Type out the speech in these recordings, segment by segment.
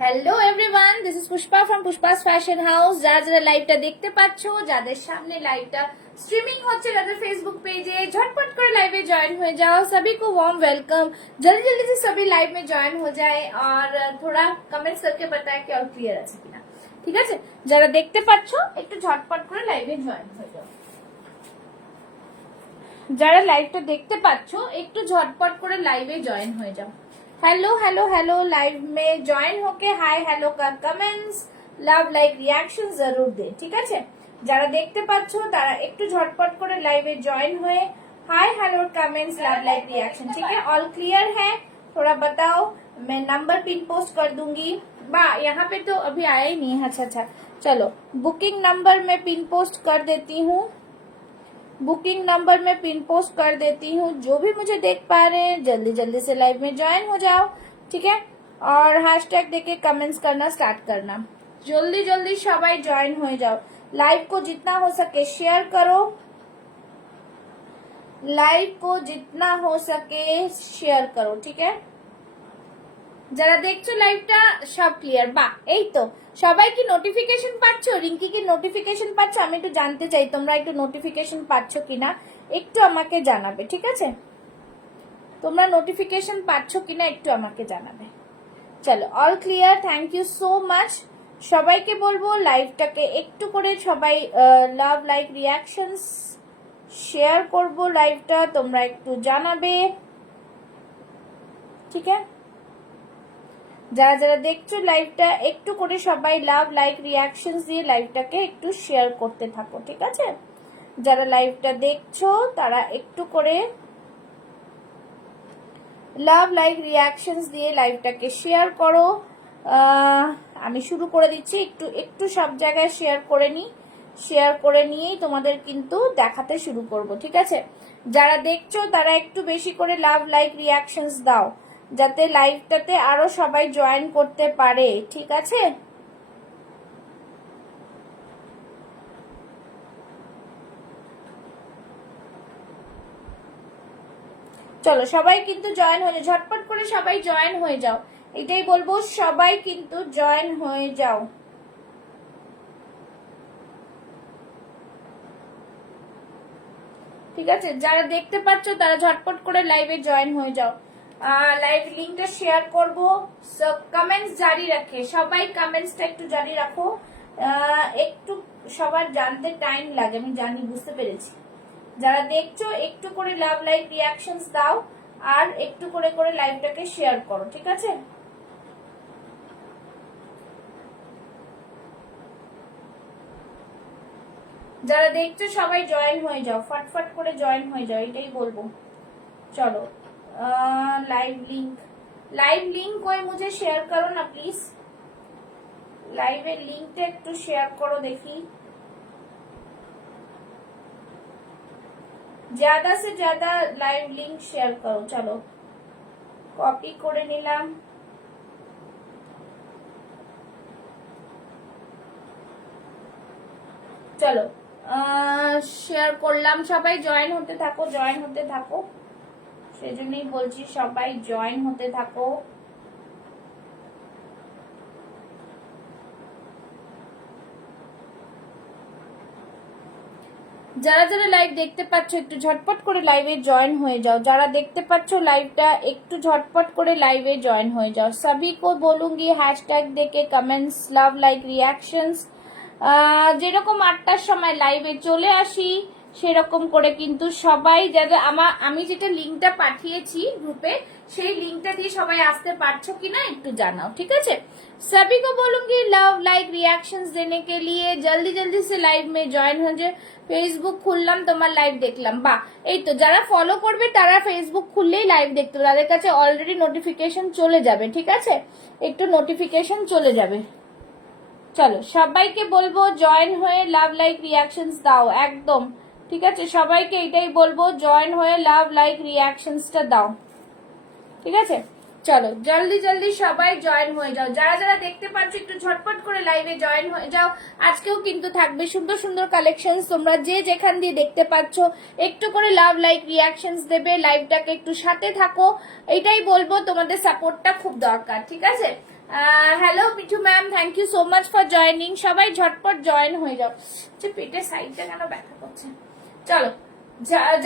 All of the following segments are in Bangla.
Hello everyone, this is Pushpa from Pushpa's fashion house. যারা যারা লাইভটা দেখতে পাচ্ছ, যাদের সামনে লাইভটা स्ट्रीमिंग होच्छे, যাদের फेसबुक पेजे झटपट कर लाइव में ज्वाइन हो जाओ। सभी को वार्म वेलकम। जल्दी जल्दी से सभी लाइव में ज्वाइन हो जाए और थोड़ा कमेंट्स करके बताए कि और क्लियर আছে কিনা। ঠিক আছে, যারা দেখতে পাচ্ছ একটু ঝটপট করে লাইভে জয়েন হয়ে যাও। যারা লাইভটা দেখতে পাচ্ছ একটু ঝটপট করে লাইভে জয়েন হয়ে যাও। हेलो हेलो हेलो, लाइव में ज्वाइन होके हाय हेलो का कमेंट्स लव लाइक रिएक्शन जरूर दे। ठीक है, যারা দেখতে পাচ্ছ তারা একটু ঝটপট করে লাইভে জয়েন হয়ে hi hello comments love like reaction. ठीक है, ऑल क्लियर है? थोड़ा बताओ, मैं नंबर पिन पोस्ट कर दूंगी। बा यहाँ पे तो अभी आया ही नहीं है। अच्छा अच्छा, चलो बुकिंग नंबर में पिन पोस्ट कर देती हूँ। बुकिंग नंबर में पिन पोस्ट कर देती हूँ। जो भी मुझे देख पा रहे हैं जल्दी जल्दी से लाइव में ज्वाइन हो जाओ। ठीक है, और हैशटैग देके कमेंट्स करना स्टार्ट करना। जल्दी जल्दी सबाई ज्वाइन हो जाओ। लाइव को जितना हो सके शेयर करो। लाइव को जितना हो सके शेयर करो। ठीक है, যারা দেখছো লাইভটা সব ক্লিয়ার? বা এই তো সবাই কি নোটিফিকেশন পাচ্ছো? রিঙ্কি কি নোটিফিকেশন পাচ্ছ? আমি একটু জানতে চাই তোমরা একটু নোটিফিকেশন পাচ্ছ কিনা, একটু আমাকে জানাবে। ঠিক আছে, তোমরা নোটিফিকেশন পাচ্ছ কিনা একটু আমাকে জানাবে। চলো, all clear, thank you so much. সবাইকে বলবো লাইভটাকে একটু করে সবাই লাভ লাইক রিয়াকশনস শেয়ার করবো। লাইভটা তোমরা একটু জানাবে। ঠিক আছে, যারা যারা দেখছো লাইভটা একটু করে সবাই লাভ লাইক রিয়াকশনস দিয়ে লাইভটাকে একটু শেয়ার করতে থাকো। ঠিক আছে, যারা লাইভটা দেখছো তারা একটু করে লাভ লাইক রিয়াকশনস দিয়ে লাইভটাকে শেয়ার করো। আমি শুরু করে দিচ্ছি। একটু একটু সব জায়গায় শেয়ার করে নিই। শেয়ার করে নিয়েই তোমাদের কিন্তু দেখাতে শুরু করব। ঠিক আছে, যারা দেখছো তারা একটু বেশি করে লাভ লাইক রিয়াকশনস দাও যাতে লাইভটাতে আরো সবাই জয়েন করতে পারে। ঠিক আছে, চলো সবাই কিন্তু জয়েন হয়ে যাও, ঝটপট করে সবাই জয়েন হয়ে যাও। এটাই বলবো, সবাই কিন্তু জয়েন হয়ে যাও। ঠিক আছে, যারা দেখতে পাচ্ছ তারা ঝটপট করে লাইভে জয়েন হয়ে যাও। লাইভ লিংকটা শেয়ার করব। কমেন্টস জারি রাখে সবাই, কমেন্টসটা একটু জারি রাখো। একটু সবার জানতে টাইম লাগে, আমি জানি, বুঝতে পেরেছি। যারা দেখছো একটু করে লাভ লাইক রিয়াকশনস দাও আর একটু করে করে লাইভটাকে শেয়ার করো। ঠিক আছে, যারা দেখছো সবাই জয়েন হয়ে যাও, ফটফট করে জয়েন হয়ে যাও, এটাই বলবো। चलो लाइव लिंक कोई मुझे शेयर करो ना प्लीज। लाइव लिंक একটু শেয়ার করো দেখি। ज्यादा से ज्यादा लाइव लिंक शेयर करो। चलो कॉपी করে নিলাম। চলো শেয়ার করলাম। সবাই জয়েন হতে থাকো, জয়েন হতে থাকো, সেজন্যই বলছি সবাই জয়েন হতে থাকো। যারা যারা লাইভ দেখতে পাচ্ছ একটু ঝটপট করে লাইভে জয়েন হয়ে যাও। যারা দেখতে পাচ্ছ লাইভটা একটু ঝটপট করে লাইভে জয়েন হয়ে যাও। सभी को बोलूंगी हैशटैग देके कमेंट्स लव लाइक रिएक्शंस। যেরকম 8টার সময় লাইভে চলে আসি সেরকম করে কিন্তু সবাই যারা আমি যেটা লিংকটা পাঠিয়েছি গ্রুপে সেই লিংকটা দিয়ে সবাই আসতে পারছো কিনা একটু জানাও। ঠিক আছে, सभी को बोलूंगी लव लाइक रिएक्शंस देने के लिए जल्दी जल्दी से लाइव में ज्वाइन हो जाए। ফেসবুক খুললাম, তোমার লাইভ দেখলাম। বা এই তো যারা ফলো করবে তারা ফেসবুক খুললেই লাইভ দেখতে পাবে, তাদের কাছে অলরেডি নোটিফিকেশন চলে যাবে। ঠিক আছে, একটু নোটিফিকেশন চলে যাবে। চলো সবাইকে বলবো জয়েন হয়ে লাভ লাইক রিয়াকশনস দাও একদম। ঠিক আছে, সবাইকে এটাই বলবো, জয়েন হয়ে লাভ লাইক রিয়াকশনসটা দাও। ঠিক আছে, চলো জলদি জলদি সবাই জয়েন হয়ে যাও। যারা যারা দেখতে পাচ্ছ একটু ঝটপট করে লাইভে জয়েন হয়ে যাও। আজকেও কিন্তু থাকবে সুন্দর সুন্দর কালেকশনস, তোমরা যে যেখান দিয়ে দেখতে পাচ্ছ একটু করে লাভ লাইক রিয়াকশনস দেবে, লাইভটাকে একটু সাথে থাকো, এটাই বলবো, তোমাদের সাপোর্টটা খুব দরকার। ঠিক আছে, hello Mithu ma'am, thank you so much for joining. সবাই ঝটপট জয়েন হয়ে যাও। পেটের সাইডটা কেন ব্যথা করছে? চলো,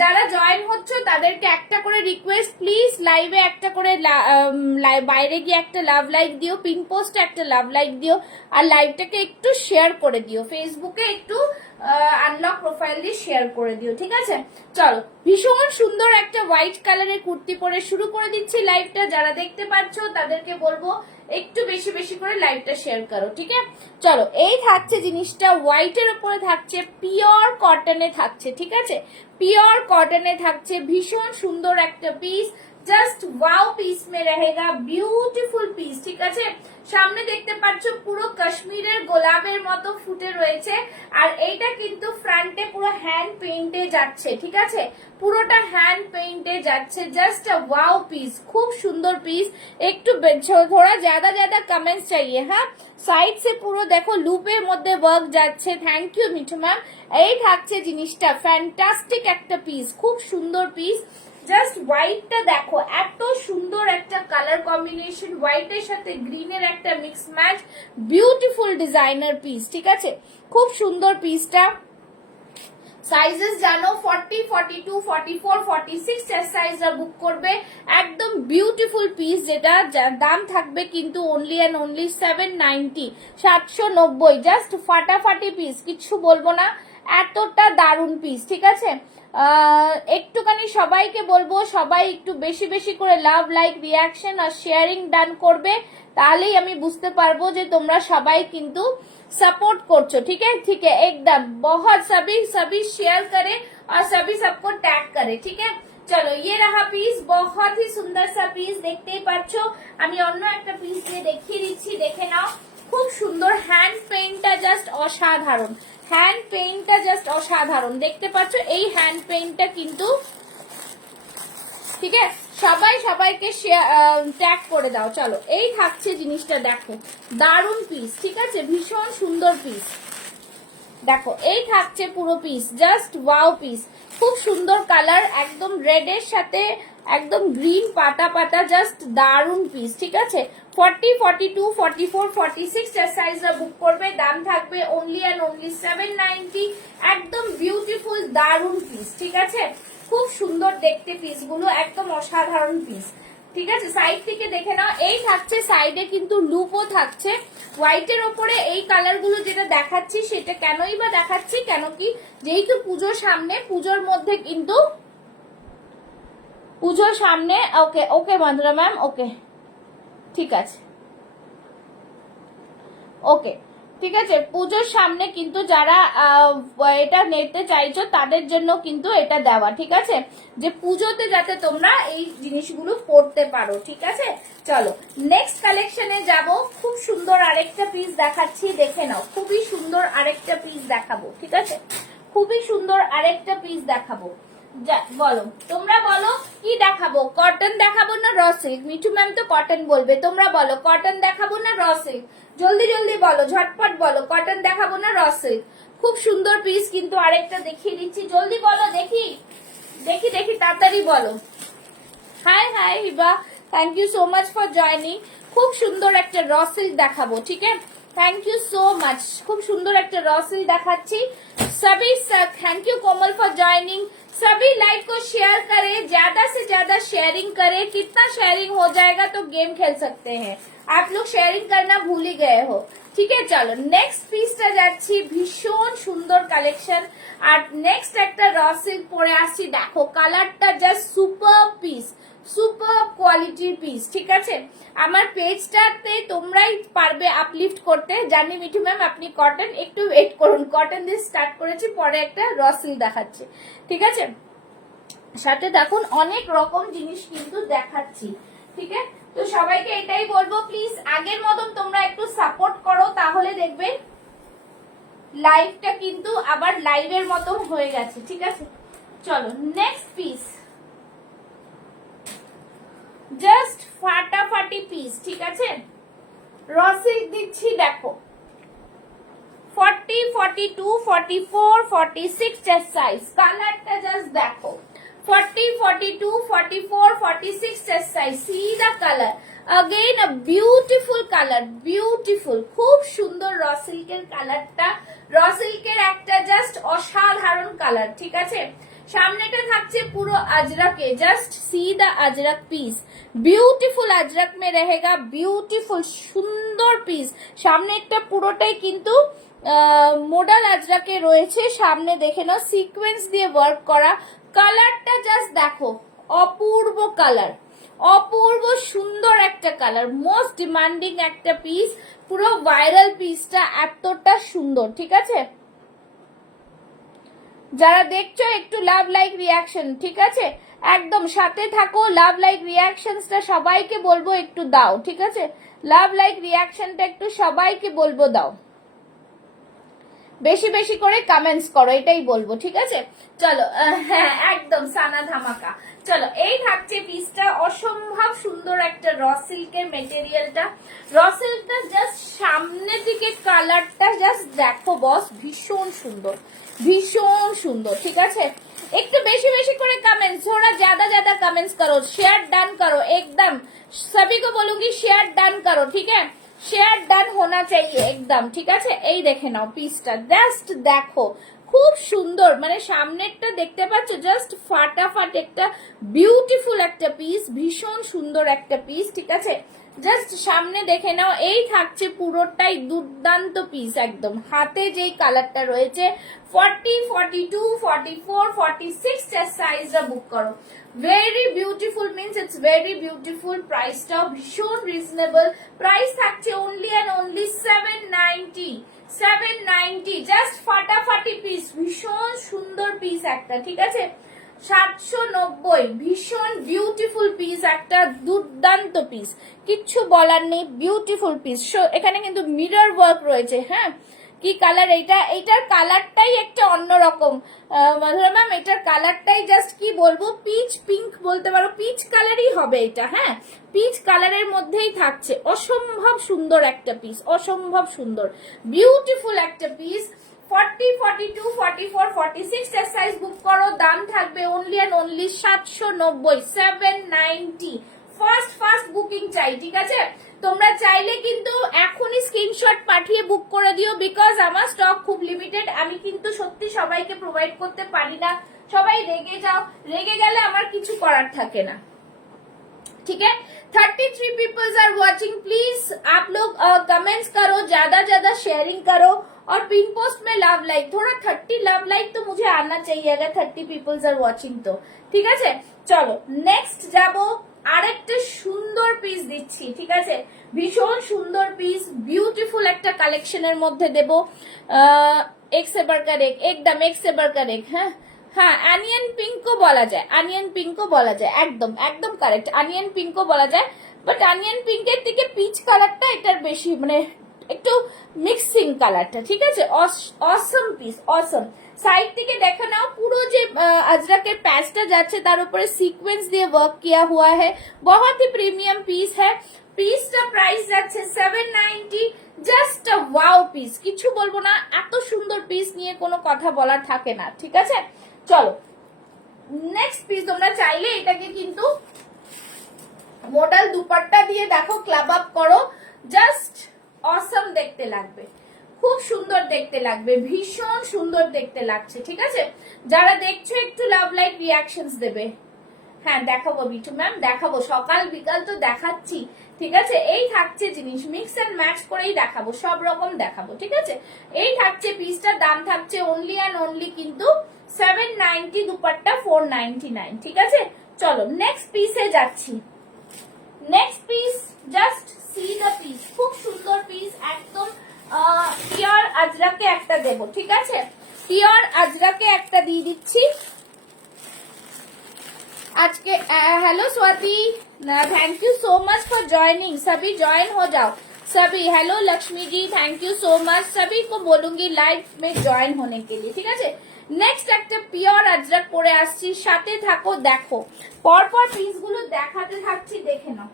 যারা জয়েন হচ্ছে তাদেরকে একটা করে রিকোয়েস্ট, প্লিজ লাইভে একটা করে বাইরে গিয়ে একটা লাভ লাইক দিও, পিন পোস্টে একটা লাভ লাইক দিও, আর লাইভটাকে একটু শেয়ার করে দিও, ফেসবুকে একটু আনলক প্রোফাইল দিয়ে শেয়ার করে দিও, ঠিক আছে? চলো, ভীষণ সুন্দর একটা হোয়াইট কালারের কুর্তি পরে শুরু করে দিচ্ছি লাইভটা। যারা দেখতে পাচ্ছ তাদেরকে বলবো একটু বেশি বেশি করে লাইভটা শেয়ার করো, ঠিক আছে? চলো, এই থাকছে জিনিসটা, হোয়াইটের উপরে থাকছে, পিওর কটনে থাকছে, ঠিক আছে? পিওর কটনে থাকছে, ভীষণ সুন্দর একটা পিস, জাস্ট ওয়াও পিস মে रहेगा, বিউটিফুল পিস, ঠিক আছে? সামনে দেখতে পাচ্ছ পুরো কাশ্মীরের গোলাপের মতো ফুটে রয়েছে, আর এইটা কিন্তু ফ্রন্টে পুরো হ্যান্ড পেইন্টে যাচ্ছে, ঠিক আছে? পুরোটা হ্যান্ড পেইন্টে যাচ্ছে, জাস্ট আ ওয়াও পিস, খুব সুন্দর পিস। একটু थोड़ा ज्यादा ज्यादा कमेंट्स चाहिए, হ্যাঁ? সাইড সে পুরো দেখো লুপের মধ্যে ওয়ার্ক যাচ্ছে। Thank you Mithu ma'am. এই থাকছে জিনিসটা, ফ্যান্টাস্টিক একটা পিস, খুব সুন্দর পিস। জাস্ট হোয়াইটটা দেখো, এত সুন্দর একটা কালার কম্বিনেশন, হোয়াইটের সাথে গ্রিনের একটা mix match, beautiful designer piece, ঠিক আছে? খুব সুন্দর পিসটা। সাইজেস জানো, 40, 42, 44, 46 সাইজরা বুক করবে। একদম বিউটিফুল পিস, যেটা দাম থাকবে কিন্তু অনলি অ্যান্ড অনলি 790, 790। জাস্ট ফাটাফাটি পিস, কিচ্ছু বলবো না, এতটা দারুন পিস, ঠিক আছে? একটুখানি সবাইকে বলবো, সবাই একটু বেশি বেশি করে লাভ, লাইক, রিয়াকশন আর শেয়ারিং ডান করবে, তাহলেই আমি বুঝতে পারবো যে তোমরা সবাই কিন্তু सपोर्ट করছো, ঠিক है? ठीक है, एकदम बहुत सभी सभी शेयर करे और सभी सबको टैग करे, ठीक है? চলো, ये रहा পিস, बहुत ही সুন্দর সা পিস, দেখতেই পাচ্ছ। আমি অন্য একটা পিস দিয়ে দেখিয়ে দিচ্ছি, দেখে নাও। খুব সুন্দর, হ্যান্ড পেইন্টটা জাস্ট অসাধারণ, হ্যান্ড পেইন্টটা জাস্ট অসাধারণ, দেখতে পাচ্ছ? এই হ্যান্ড পেইন্টটা কিন্তু, ঠিক আছে? সবাই সবাইকে ট্যাগ করে দাও। চলো, এই থাকছে জিনিসটা, দেখো দারুন পিস, ঠিক আছে? ভীষণ সুন্দর পিস, দেখো এই থাকছে পুরো পিস, জাস্ট ওয়াও পিস, খুব সুন্দর কালার, একদম রেড এর সাথে একদম গ্রিন পাতা পাতা, জাস্ট দারুন পিস, ঠিক আছে? 40, 42, 44, 46 সাইজরা বুক করবে, দাম থাকবে অনলি অ্যান্ড অনলি 790। একদম বিউটিফুল দারুন পিস, ঠিক আছে? খুব সুন্দর দেখতে পিসগুলো, একদম অসাধারণ পিস, ঠিক আছে? সাইড থেকে দেখে নাও। এই থাকছে সাইডে কিন্তু লুপও থাকছে হোয়াইটের ওপরে। এই কালার গুলো যেটা দেখাচ্ছি, সেটা কেনই বা দেখাচ্ছি, কেন কি, যেহেতু পুজোর সামনে, পুজোর মধ্যে কিন্তু, পুজোর সামনে, ওকে ওকে মধুরা ম্যাম, ওকে ঠিক আছে, ওকে ঠিক আছে। পুজোর সামনে কিন্তু যারা এটা নিতে চাইছো তাদের জন্য কিন্তু এটা দেওয়া, ঠিক আছে? যে পুজোতে যাতে তোমরা এই জিনিসগুলো পড়তে পারো, ঠিক আছে? চলো, নেক্সট কালেকশনে যাব। খুব সুন্দর আরেকটা পিস দেখাচ্ছি, দেখে নাও। খুবই সুন্দর আরেকটা পিস দেখাবো, ঠিক আছে? খুবই সুন্দর আরেকটা পিস দেখাবো। বলো, তোমরা বলো কি দেখাবো? কটন দেখাবো না র সিল্ক? মিঠু ম্যাম তো কটন বলবে, তোমরা বলো কটন দেখাবো না র সিল্ক? জলদি জলদি বলো, ঝটপট বলো, কটন দেখাবো না র সিল্ক? খুব সুন্দর পিস কিন্তু আরেকটা দেখিয়ে দিচ্ছি, জলদি বলো, দেখি দেখি দেখি, তাড়াতাড়ি বলো। Hi hi Hiba, thank you so much for joining. খুব সুন্দর একটা র সিল্ক দেখাবো, ঠিক আছে? থ্যাংক ইউ সো মাচ, খুব সুন্দর একটা র সিল্ক দেখাচ্ছি। सभी thank you Komal for joining. सभी लाइव को शेयर करें, ज्यादा से ज्यादा शेयरिंग करें। कितना शेयरिंग हो जाएगा तो गेम खेल सकते हैं। आप लोग शेयरिंग करना भूल ही गए हो, ঠিক আছে? চলো, নেক্সট পিসটা যাচ্ছি, ভীষণ সুন্দর কালেকশন। আর নেক্সট একটা র সিল্ক পরে আসছি, দেখো কালারটা জাস্ট সুপার পিস, সুপার কোয়ালিটির পিস, ঠিক আছে? আমার পেজটাতে তোমরাই পারবে আপলিফট করতে, জানি মিঠু ম্যাম আপনি কটন, একটু ওয়েট করুন, কটন দিয়ে স্টার্ট করেছি, পরে একটা র সিল্ক দেখাচ্ছে, ঠিক আছে? সাথে দেখুন অনেক রকম জিনিস কিন্তু দেখাচ্ছি, ঠিক আছে? তো সবাইকে এটাই বলবো, প্লিজ আগের মতন তোমরা একটু সাপোর্ট করো, তাহলে দেখবে লাইভটা কিন্তু আবার লাইভের মতন হয়ে গেছে, ঠিক আছে? চলো, নেক্সট পিস, জাস্ট ফাটাফাটি পিস, ঠিক আছে? রসিক দিচ্ছি, দেখো 40, 42, 44, 46 সাইজ, কালারটা জাস্ট দেখো, 40, 42, 44, 46 size, see the colour. Again a beautiful colour, beautiful, খুব সুন্দর র সিল্কের কালারটা, র সিল্কের একটা জাস্ট অসাধারণ কালার, ঠিক আছে। সামনেটা থাকছে পুরো আজরাকে, জাস্ট সি দা আজরাক পিস, বিউটিফুল আজরাক মে रहेगा, বিউটিফুল সুন্দর পিস। সামনে একটা পুরোটাই কিন্তু মোডাল আজরাকে রয়েছে, সামনে দেখে নাও সিকোয়েন্স দিয়ে ওয়ার্ক করা। কালারটা জাস্ট দেখো, অপূর্ব কালার, অপূর্ব সুন্দর একটা কালার, মোস্ট ডিমান্ডিং একটা পিস, পুরো ভাইরাল পিসটা এতটা সুন্দর, ঠিক আছে। যারা দেখছো একটু লাভ লাইক রিয়াকশন, ঠিক আছে, একদম সাথে থাকো, লাভ লাইক রিয়াকশনসটা সবাইকে বলবো একটু দাও, ঠিক আছে, লাভ লাইক রিয়াকশনটা একটু সবাইকে বলবো দাও, বেশি বেশি করে কমেন্টস করো, এটাই বলবো, ঠিক আছে। চলো হ্যাঁ একদম সানা ধামাকা। চলো এই থাকছে পিসটা, অসম্ভব সুন্দর একটা র সিল্কের মেটেরিয়ালটা, র সিল্কটা জাস্ট সামনের দিকে কালারটা জাস্ট দেখো বস, ভীষণ সুন্দর, ভীষণ সুন্দর, ঠিক আছে। একটু বেশি বেশি করে कमेंट्स, थोड़ा ज्यादा ज्यादा कमेंट्स करो, शेयर डन करो, एकदम सभी को बोलूंगी शेयर डन करो, ठीक है, শেয়ার ডান হোনা চাইয়ে একদম, ঠিক আছে। এই দেখে নাও পিসটা, জাস্ট দেখো খুব সুন্দর, মানে সামনেরটা দেখতে পাচ্ছ জাস্ট ফাটাফাট একটা বিউটিফুল একটা পিস, ভীষণ সুন্দর একটা পিস, ঠিক আছে। জাস্ট সামনে দেখে নাও, এই থাকছে পুরোটাই দুর্দান্ত পিস, একদম হাতে যেই কালারটা রয়েছে 40, 42, 44, 46 সাইজটা বুক করো। Very beautiful means it's very beautiful, প্রাইসটাও ভীষণ রিজনেবল, প্রাইস থাকছে অনলি অ্যান্ড অনলি 790, 790, জাস্ট ফাটাফাটি পিস, ভীষণ সুন্দর পিস একটা, ঠিক আছে। 790, ভীষণ বিউটিফুল পিস একটা, দুর্দান্ত পিস, কিচ্ছু বলার নেই, বিউটিফুল পিস। এখানে কিন্তু মিরর ওয়ার্ক রয়েছে, হ্যাঁ। কি কালার এইটা, এইটার কালারটাই একটা অন্যরকম মধুরা ম্যাম, এটার কালারটাই জাস্ট কি বলবো, পিচ পিঙ্ক বলতে পারো, পিচ কালারই হবে এটা, হ্যাঁ পিচ কালারের মধ্যেই থাকছে, অসম্ভব সুন্দর একটা পিস, অসম্ভব সুন্দর বিউটিফুল একটা পিস। 40, 42, 44, 46 সাইজ বুক করো, দাম থাকবে only and only 790, 790। First first booking চাই, ঠিক আছে। তোমরা চাইলে কিন্তু এখনই স্ক্রিনশট পাঠিয়ে বুক করে দিও, বিকজ আমার স্টক খুব লিমিটেড, আমি কিন্তু সত্যি সবাইকে প্রোভাইড করতে পারি না, সবাই রেগে যাও, রেগে গেলে আমার কিছু করার থাকে না, ठीक है। 33 पीपल्स आर वॉचिंग, प्लीज आप लोग कमेंट्स करो, ज्यादा ज्यादा शेयरिंग करो, और पिन पोस्ट में लव लाइक, थोड़ा 30 लव लाइक तो मुझे आना चाहिए अगर 30 पीपल्स आर वॉचिंग तो, ঠিক আছে। চলো নেক্সট যাবো, আরেকটা সুন্দর পিস দিচ্ছি, ঠিক আছে, ভীষণ সুন্দর পিস, বিউটিফুল একটা কালেকশনের মধ্যে দেবো, এক সে বড়কর এক, একদম এক সে বড়কর এক, হ্যাঁ হ্যাঁ অনিয়ন পিঙ্কও বলা যায়, অনিয়ন পিঙ্কও বলা যায়, একদম একদম কারেক্ট, অনিয়ন পিঙ্কও বলা যায়, বাট অনিয়ন পিঙ্কের থেকে পিচ কালারটা এটার বেশি, মানে একটু মিক্সিং কালারটা, ঠিক আছে। অসম পিস, অসম। সাইড থেকে দেখে নাও, পুরো যে अजरक पैचটা যাচ্ছে তার উপরে সিকোয়েন্স দিয়ে ওয়ার্ক किया हुआ है, बहुत ही প্রিমিয়াম পিস है। পিসটা প্রাইস যাচ্ছে 790, জাস্ট আ ওয়াও পিস, কিছু বলবো না, এত সুন্দর পিস নিয়ে কোনো কথা বলার থাকে না, ঠিক আছে। চলো নেক্সট পিস, তোমরা চাইলে এটাকে কিন্তু মডেল দুপাট্টা দিয়ে দেখো, ক্লাব আপ করো, জাস্ট অসম দেখতে লাগবে, খুব সুন্দর দেখতে লাগবে, ভীষণ সুন্দর দেখতে লাগছে, ঠিক আছে। যারা দেখছো একটু লাভ লাইক রিয়াকশনস দেবে, হ্যাঁ দেখাবো বিটু ম্যাম, দেখাবো, সকাল বিকাল তো দেখাচ্ছি, ঠিক আছে। এই থাকছে জিনিস, মিক্স এন্ড ম্যাচ করেই দেখাবো, সব রকম দেখাবো, ঠিক আছে। এই থাকছে পিসটার দাম থাকছে অনলি অ্যান্ড অনলি কিন্তু 790, দুপাট্টা 499, ঠিক আছে। চলো নেক্সট পিসে যাচ্ছি, next piece, just see the piece, খুব সুন্দর পিস, একদম পিওর আজরাকে একটা দেবো, ঠিক আছে, পিওর আজরাকে একটা দিয়ে দিচ্ছি আজকে। Hello Swati, thank you so much for joining, सभी ज्वाइन हो जाओ सभी। Hello Lakshmi ji, thank you so much, सभी को बोलूंगी लाइव में ज्वाइन होने के लिए, ঠিক আছে। নেক্সট একটা পিওর আজরাক পরে আসছি, সাথে থাকো, দেখো পরপর পিসগুলো দেখাতে থাকছি, দেখে নাও।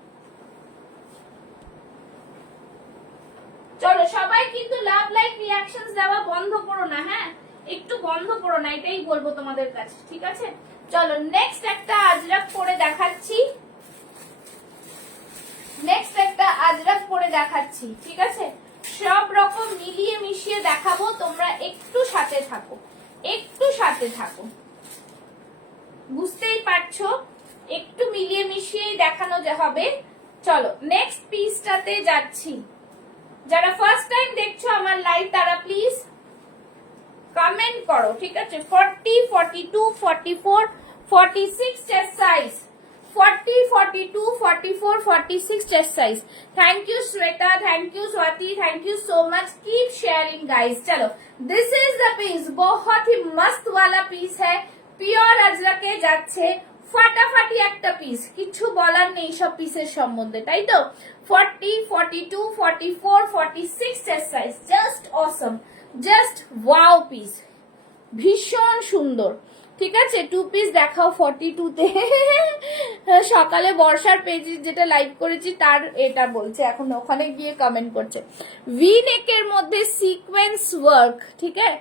চলো সবাই কিন্তু লাভ লাইক রিয়াকশনস দেওয়া বন্ধ করো না, হ্যাঁ একটু বন্ধ করো না, এটাই বলবো তোমাদের কাছে, ঠিক আছে। চলো নেক্সট একটা আজরাক পরে দেখাচ্ছি, নেক্সট দেখাচ্ছি, ঠিক আছে? সব রকম মিলিয়ে মিশিয়ে দেখাবো, তোমরা একটু সাথে থাকো, একটু সাথে থাকো, বুঝতেই পারছো, একটু মিলিয়ে মিশিয়ে দেখানো যে হবে। চলো নেক্সট পিসটাতে যাচ্ছি। যারা ফার্স্ট টাইম দেখছো আমার লাইভ তারা প্লিজ কমেন্ট করো, ঠিক আছে? 40, 42, 44, 46 chest size, 40, 42, 44, 46 chest size. Thank you Shweta, thank you Swati, thank you so much. Keep sharing guys. चलो, this is the piece, बहुत ही मस्त वाला piece है, পিওর আজরাকে যাচ্ছে, ফাটাফাটি একটা পিস, কিছু বলার নেই সব পিসের সম্বন্ধে, তাই তো? 40, 42, 44, 46 chest size, just awesome, just wow piece, ভীষণ সুন্দর, ঠিক আছে? টু পিস দেখাও 42 তে। সকালে বর্ষার পেজে যেটা লাইভ করেছি তার এটা বলছে, এখন ওখানে গিয়ে কমেন্ট করছে। ভি নেকের মধ্যে সিকোয়েন্স ওয়ার্ক, ঠিক আছে?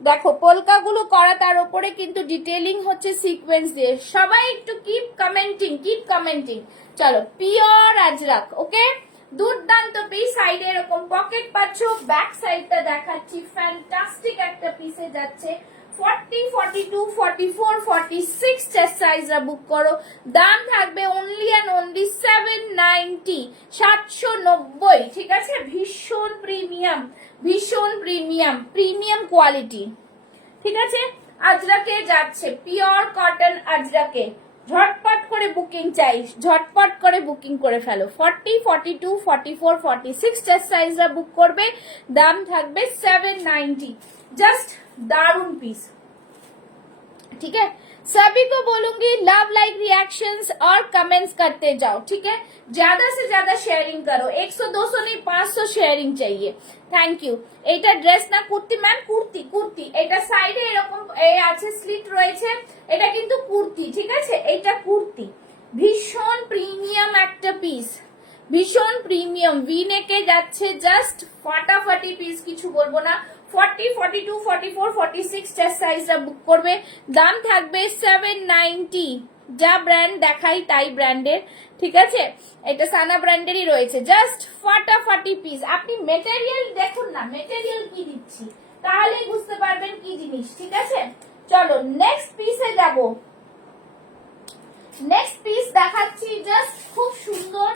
দেখো পোলকাগুলো করা, তার উপরে কিন্তু ডিটেইলিং হচ্ছে সিকোয়েন্স দিয়ে। সবাই একটু কিপ কমেন্টিং, কিপ কমেন্টিং। চলো, পিওর আজরাক, ওকে? দুর্দান্ত পিস। সাইডে এরকম পকেট পাচ্ছ, ব্যাক সাইডটা দেখাচ্ছি, ফ্যান্টাস্টিক একটা পিসে যাচ্ছে। 40, 42, 44, 46 চেস্ট সাইজরা বুক করো, দাম থাকবে অনলি অ্যান্ড অনলি 790, 790, ঠিক আছে? ভীষণ প্রিমিয়াম, ভীষণ প্রিমিয়াম, প্রিমিয়াম কোয়ালিটি, ঠিক আছে? আজরাকে যাচ্ছে, পিওর কটন আজরাকে, ঝটপট করে বুকিং চাই, ঝটপট করে বুকিং করে ফেলো। 40, 42, 44, 46 চেস্ট সাইজরা বুক করবে, দাম থাকবে 790, জাস্ট दारुण पीस, ठीक है? सभी को बोलूंगी लव लाइक रिएक्शंस और कमेंट्स करते जाओ, ठीक है? ज्यादा से ज्यादा शेयरिंग करो, 100 200 नहीं 500 शेयरिंग चाहिए। Thank you. এটা ড্রেস না কুর্তি ম্যাম, কুর্তি, কুর্তি। এটা সাইডে এরকম আছে, স্লিট রয়েছে, এটা কিন্তু কুর্তি, ঠিক আছে? এটা কুর্তি, ভীষণ প্রিমিয়াম একটা পিস, ভীষণ প্রিমিয়াম, ভি নেকে যাচ্ছে, জাস্ট ফাটাফাটি পিস, কিছু বলবো না। 40, 42, 44, 46 চেস্ট সাইজটা বুক করবে, দাম থাকবে 790। যা ব্র্যান্ড দেখাই তাই ব্র্যান্ডের, ঠিক আছে? এটা সানা ব্র্যান্ডেরই রয়েছে, জাস্ট ফাটাফাটি পিস। আপনি মেটেরিয়াল দেখুন না, মেটেরিয়াল কি দিচ্ছি, তাহলেই বুঝতে পারবেন কি জিনিস, ঠিক আছে? চলো নেক্সট পিসে যাব। নেক্সট পিস দেখাচ্ছি, জাস্ট খুব সুন্দর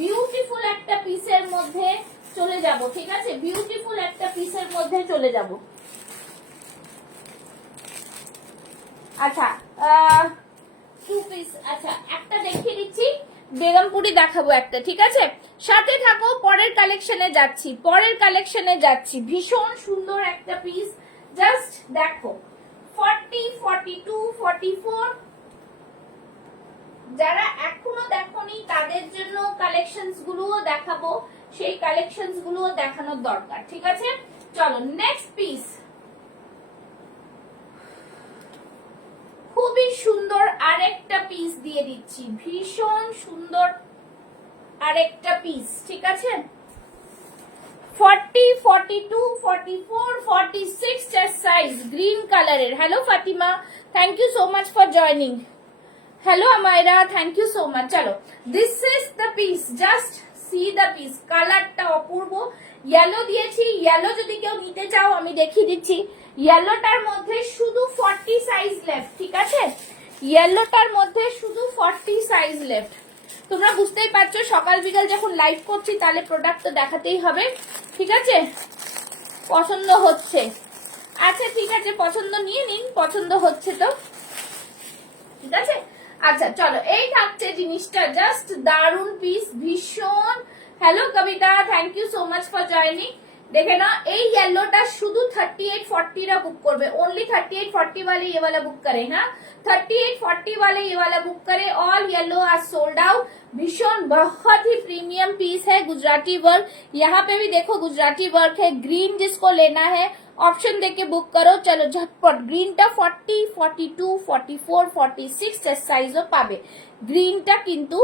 বিউটিফুল একটা পিসের মধ্যে চলে যাব, ঠিক আছে? বিউটিফুল একটা পিসের মধ্যে চলে যাব। আচ্ছা, টু পিস, আচ্ছা একটা দেখিয়ে দিচ্ছি, বেগমপুরি দেখাবো একটা, ঠিক আছে? সাথে থাকো, পরের কালেকশনে যাচ্ছি, পরের কালেকশনে যাচ্ছি। ভীষণ সুন্দর একটা পিস, জাস্ট দেখো। 40, 42, 44, যারা এখনো দেখোনি তাদের জন্য কালেকশনস গুলোও দেখাবো, সেই কালেকশনস গুলোও দেখানোর দরকার, ঠিক আছে? চলো নেক্সট পিস, খুবই সুন্দর আরেকটা পিস দিয়ে দিচ্ছি, ভীষণ সুন্দর আরেকটা পিস, ঠিক আছে? 40, 42, 44, 46 চেস্ট সাইজ, গ্রিন কালারের। Hello Fatima, thank you so much for joining. Hello Amayra, thank you so much. चलो, this is the piece, just see the piece, কালারটা অপূর্ব। ইয়েলো দিয়েছি, ইয়েলো যদি কেউ নিতে চাও আমি দেখিয়ে দিচ্ছি। ইয়েলোটার মধ্যে শুধু 40 সাইজ লেফট, ঠিক আছে? ইয়েলোটার মধ্যে শুধু 40 সাইজ লেফট। তোমরা বুঝতেই পারছো, সকাল বিকাল যখন লাইভ করছি তাহলে প্রোডাক্ট তো দেখাতেই হবে, ঠিক আছে? পছন্দ হচ্ছে, আচ্ছা ঠিক আছে, পছন্দ নিয়ে নিন, পছন্দ হচ্ছে তো, ঠিক আছে? আচ্ছা চলো, এই থাকছে জিনিসটা, জাস্ট দারুন পিস, ভীষণ। Hello Kabita, thank you so much for joining. দেখে না, এই येलोটা শুধু 38, 40 রা বুক করবে, ओनली 38, 40 वाले ये वाला बुक करे, हाँ 38, 40 वाले ये वाला बुक करे। All yellow are sold out. भीषण बहुत ही प्रीमियम पीस है, गुजराती वर्क, यहाँ पे भी देखो गुजराती वर्क है। ग्रीन जिसको लेना है ऑप्शन देके बुक करो। चलो झटपट, ग्रीनটা 40, 42, 44, 46 সাইজও পাবে। গ্রিনটা কিন্তু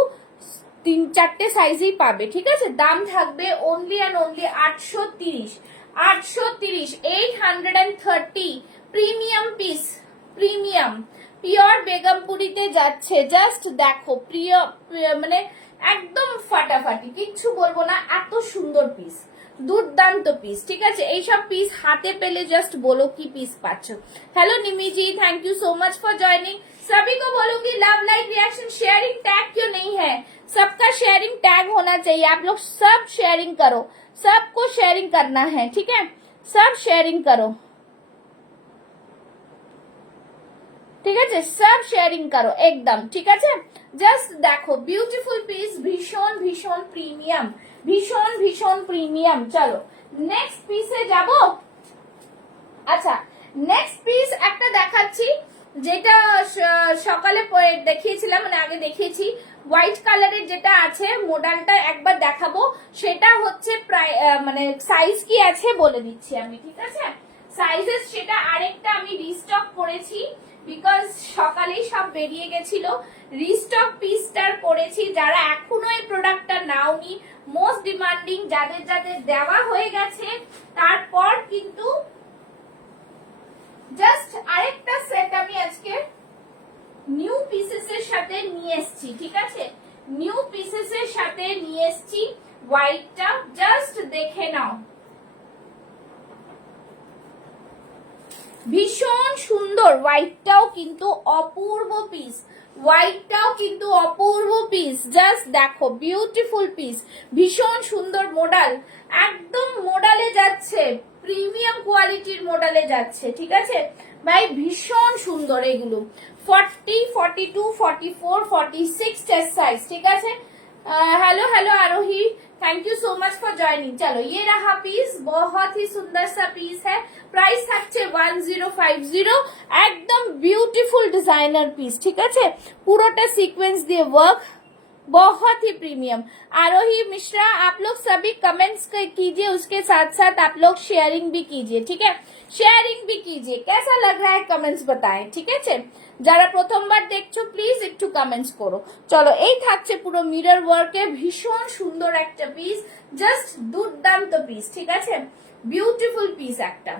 3-4টে সাইজই পাবে, ঠিক আছে? দাম থাকবে only and only 830, 830, 830। Premium piece, premium pure বেগমপুরিতে যাচ্ছে, জাস্ট দেখো, প্রিয় মানে একদম ফাটাফাটি। ফাটাফাটি, কিচ্ছু বলবো না, এত সুন্দর পিস, দুর্দান্ত পিস। ঠিক আছে, এইসব পিস হাতে পেলে জাস্ট বলো কি পিস পাচ্ছ। Hello Nimi ji, thank you so much for joining. सभी को बोलूंगी love like reaction sharing tag क्यों नहीं है, सबका शेयरिंग टैग होना चाहिए। आप लोग सब शेयरिंग करो, सबको शेयरिंग करना है, ठीक है, सब शेयरिंग करो, ঠিক আছে, সব শেয়ারিং করো একদম, ঠিক আছে। জাস্ট দেখো বিউটিফুল পিস, ভীষণ ভীষণ প্রিমিয়াম, ভীষণ ভীষণ প্রিমিয়াম। চলো নেক্সট পিসে যাব। আচ্ছা নেক্সট পিস একটা দেখাচ্ছি, যেটা সকালে দেখিয়েছিলাম, মানে আগে দেখিয়েছি, হোয়াইট কালারের যেটা আছে মডেলটা একবার দেখাবো। সেটা হচ্ছে প্রায় মানে সাইজ কি আছে বলে দিচ্ছি আমি, ঠিক আছে। সাইজেস সেটা আরেকটা আমি রিস্টক করেছি, বিকজ সকালেই সব বেরিয়ে গেছিল, রিস্টক পিসটার করেছি। যারা এখনো এই প্রোডাক্টটা নাওনি, মোস্ট ডিমান্ডিং, যাদের যাদের দেওয়া হয়ে গেছে, তারপর কিন্তু জাস্ট আরেকটা সেট আমি আজকে নিউ পিসেস এর সাথে নিয়ে এসেছি, ঠিক আছে, নিউ পিসেস এর সাথে নিয়ে এসেছি হোয়াইটটা, জাস্ট দেখে নাও, ভীষণ সুন্দর। হোয়াইটটাও কিন্তু অপূর্ব পিস, হোয়াইটটাও কিন্তু অপূর্ব পিস, জাস্ট দেখো বিউটিফুল পিস, ভীষণ সুন্দর মডেল, একদম মডেলে যাচ্ছে, প্রিমিয়াম কোয়ালিটির মডেলে যাচ্ছে, ঠিক আছে ভাই, ভীষণ সুন্দর এগুলো। 40, 42, 44, 46 চেস্ট সাইজ, ঠিক আছে। Hello hello Arohi, thank you so much for joining. चलो ये रहा पीस, बहुत ही सुंदर सा पीस है, प्राइस থাকছে 1050, একদম বিউটিফুল ডিজাইনার পিস, ঠিক আছে, পুরোটা সিকোয়েন্স দিয়ে ওয়ার্ক, बहुत ही प्रीमियम। आरोही मिश्रा, आप लोग सभी कमेंट्स कीजिए, उसके साथ साथ आप लोग शेयरिंग भी कीजिए, ठीक है, शेयरिंग भी कीजिए, कैसा लग रहा है कमेंट्स बताएं, ठीक है। যারা প্রথমবার দেখছো প্লিজ একটু কমেন্টস করো। চলো এই থাকছে পুরো মিরর ওয়ার্কে, ভীষণ সুন্দর একটা পিস, জাস্ট দুর্দান্ত পিস, ঠিক আছে, বিউটিফুল পিস একটা।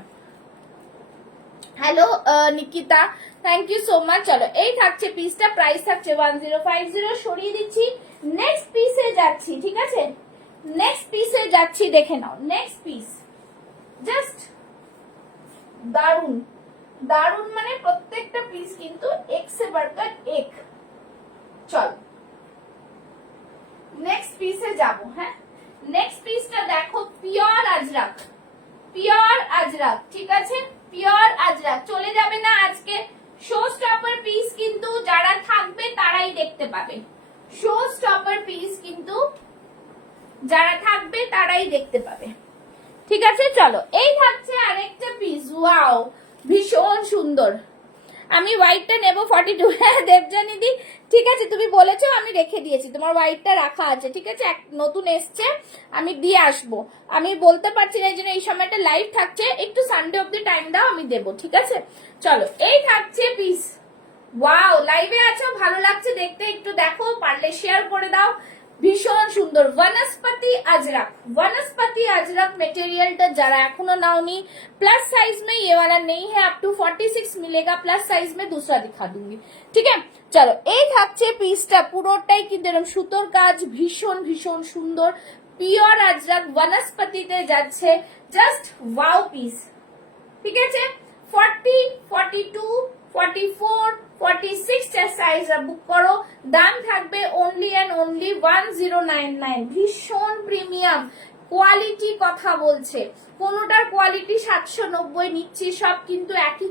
Hello Nikita, thank you so much. চলো এই থাকছে পিসটা, প্রাইস থাকছে 1050, সরিয়ে দিচ্ছি, নেক্সট পিসে যাচ্ছি, ঠিক আছে, নেক্সট পিসে যাচ্ছি, দেখে নাও নেক্সট পিস, জাস্ট দারুন দারুন, মানে প্রত্যেকটা পিস কিন্তু এক সে বাড়কর এক। চল নেক্সট পিসে যাব। হ্যাঁ নেক্সট পিসটা দেখো, পিওর আজরাক, পিওর আজরাক, ঠিক আছে, পিওর আজরাক, চলে যাবে না আজকে। শো স্টপার পিস কিন্তু যারা থাকবে তারাই দেখতে পাবে, শো স্টপার পিস কিন্তু যারা থাকবে তারাই দেখতে পাবে, ঠিক আছে। চলো এই থাকছে আরেকটা পিস, ওয়াও ভীষণ সুন্দর। আমি হোয়াইটটা নেব 42, হ্যাঁ দেবজানি দি, ঠিক আছে, তুমি বলেছো আমি রেখে দিয়েছি, তোমার হোয়াইটটা রাখা আছে, ঠিক আছে, নতুন এসছে, আমি দিয়ে আসবো, আমি বলতে পারছি না এই জন্য এই সময়টা লাইভ থাকছে, একটু সানডে অব্দি টাইম দাও, আমি দেবো, ঠিক আছে। চলো এই থাকছে পিস, ওয়াও লাইভে আছো, ভালো লাগছে দেখতে, একটু দেখো, পারলে শেয়ার করে দাও, ভীষণ সুন্দর वनस्पति अजरक, वनस्पति अजरक मटेरियलটা যারা এখনো নাওনি, प्लस साइज में ये वाला नहीं है, अप टू 46 मिलेगा, प्लस साइज में दूसरा दिखा दूंगी, ठीक है। চলো এই থাকছে পিসটা, পুরোটাই কিন্তু এরকম সুতোর কাজ, ভীষণ ভীষণ সুন্দর, পিওর আজরাক वनस्पतिতে যাচ্ছে, জাস্ট ওয়াও পিস, ঠিক আছে। 40, 42, 44, 46 সাইজ বুক করো, দাম থাকবে অনলি এন্ড অনলি 1099, ভীষণ প্রিমিয়াম কোয়ালিটি কথা বলছে, কোনোটার কোয়ালিটি 790 নিচ্ছি, সব কিন্তু একই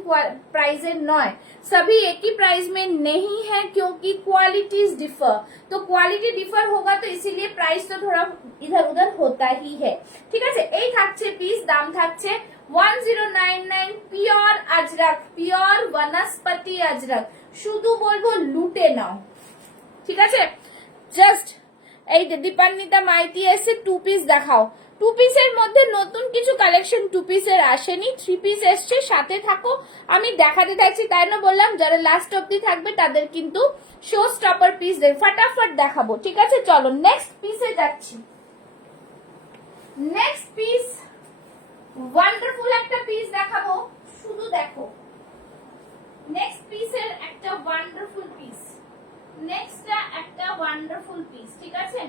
प्राइस नॉय, सभी एक ही प्राइस में नहीं है, क्योंकि क्वालिटीज डिफर, तो क्वालिटी डिफर होगा तो इसीलिए प्राइस तो थोड़ा इधर उधर होता ही है, ठीक है। এই থাকছে পিস, দাম থাকছে 1099, পিওর আজরাক, পিওর वनस्पति अजरक, শুধু বলবো লুটে নাও, ঠিক আছে। জাস্ট এই দীপান্বিতা মাইতি এসে 2 পিস দেখাও, 2 পিসের মধ্যে নতুন কিছু কালেকশন 2 পিসের আসেনি, 3 পিস এসছে, সাথে থাকো, আমি দেখাতে থাকছি, তাই না বললাম যারা লাস্ট অবধি থাকবে তাদের কিন্তু শো স্টপার পিস ফটাফট দেখাবো, ঠিক আছে। চলো নেক্সট পিসে যাচ্ছি, নেক্সট পিস ওয়ান্ডারফুল একটা পিস দেখাবো, শুধু দেখো, নেক্সট পিসের একটা ওয়ান্ডারফুল পিস, নেক্সটটা একটা ওয়ান্ডারফুল পিস, ঠিক আছে।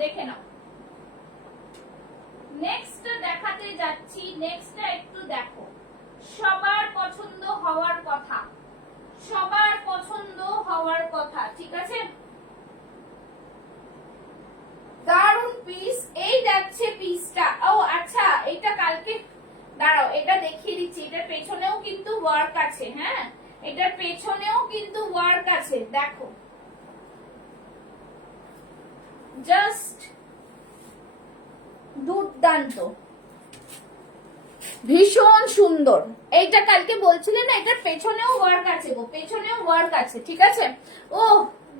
দেখে নাও। নেক্সট দেখাতে যাচ্ছি, নেক্সটটা একটু দেখো, সবার পছন্দ হওয়ার কথা, সবার পছন্দ হওয়ার কথা, ঠিক আছে? দারুন পিস, এই যাচ্ছে পিসটা। ও আচ্ছা, এটা কালকে দাঁড়াও, এটা দেখিয়ে দিচ্ছি। এটার পেছনেও কিন্তু ওয়ার্ক আছে, হ্যাঁ, এটার পেছনেও কিন্তু ওয়ার্ক আছে, দেখো জাস্ট দুর্দান্ত, ভীষণ সুন্দর। এইটা কালকে বলছিলে না, এটার পেছনেও ওয়ার্ক আছে গো, পেছনেও ওয়ার্ক আছে, ঠিক আছে? ও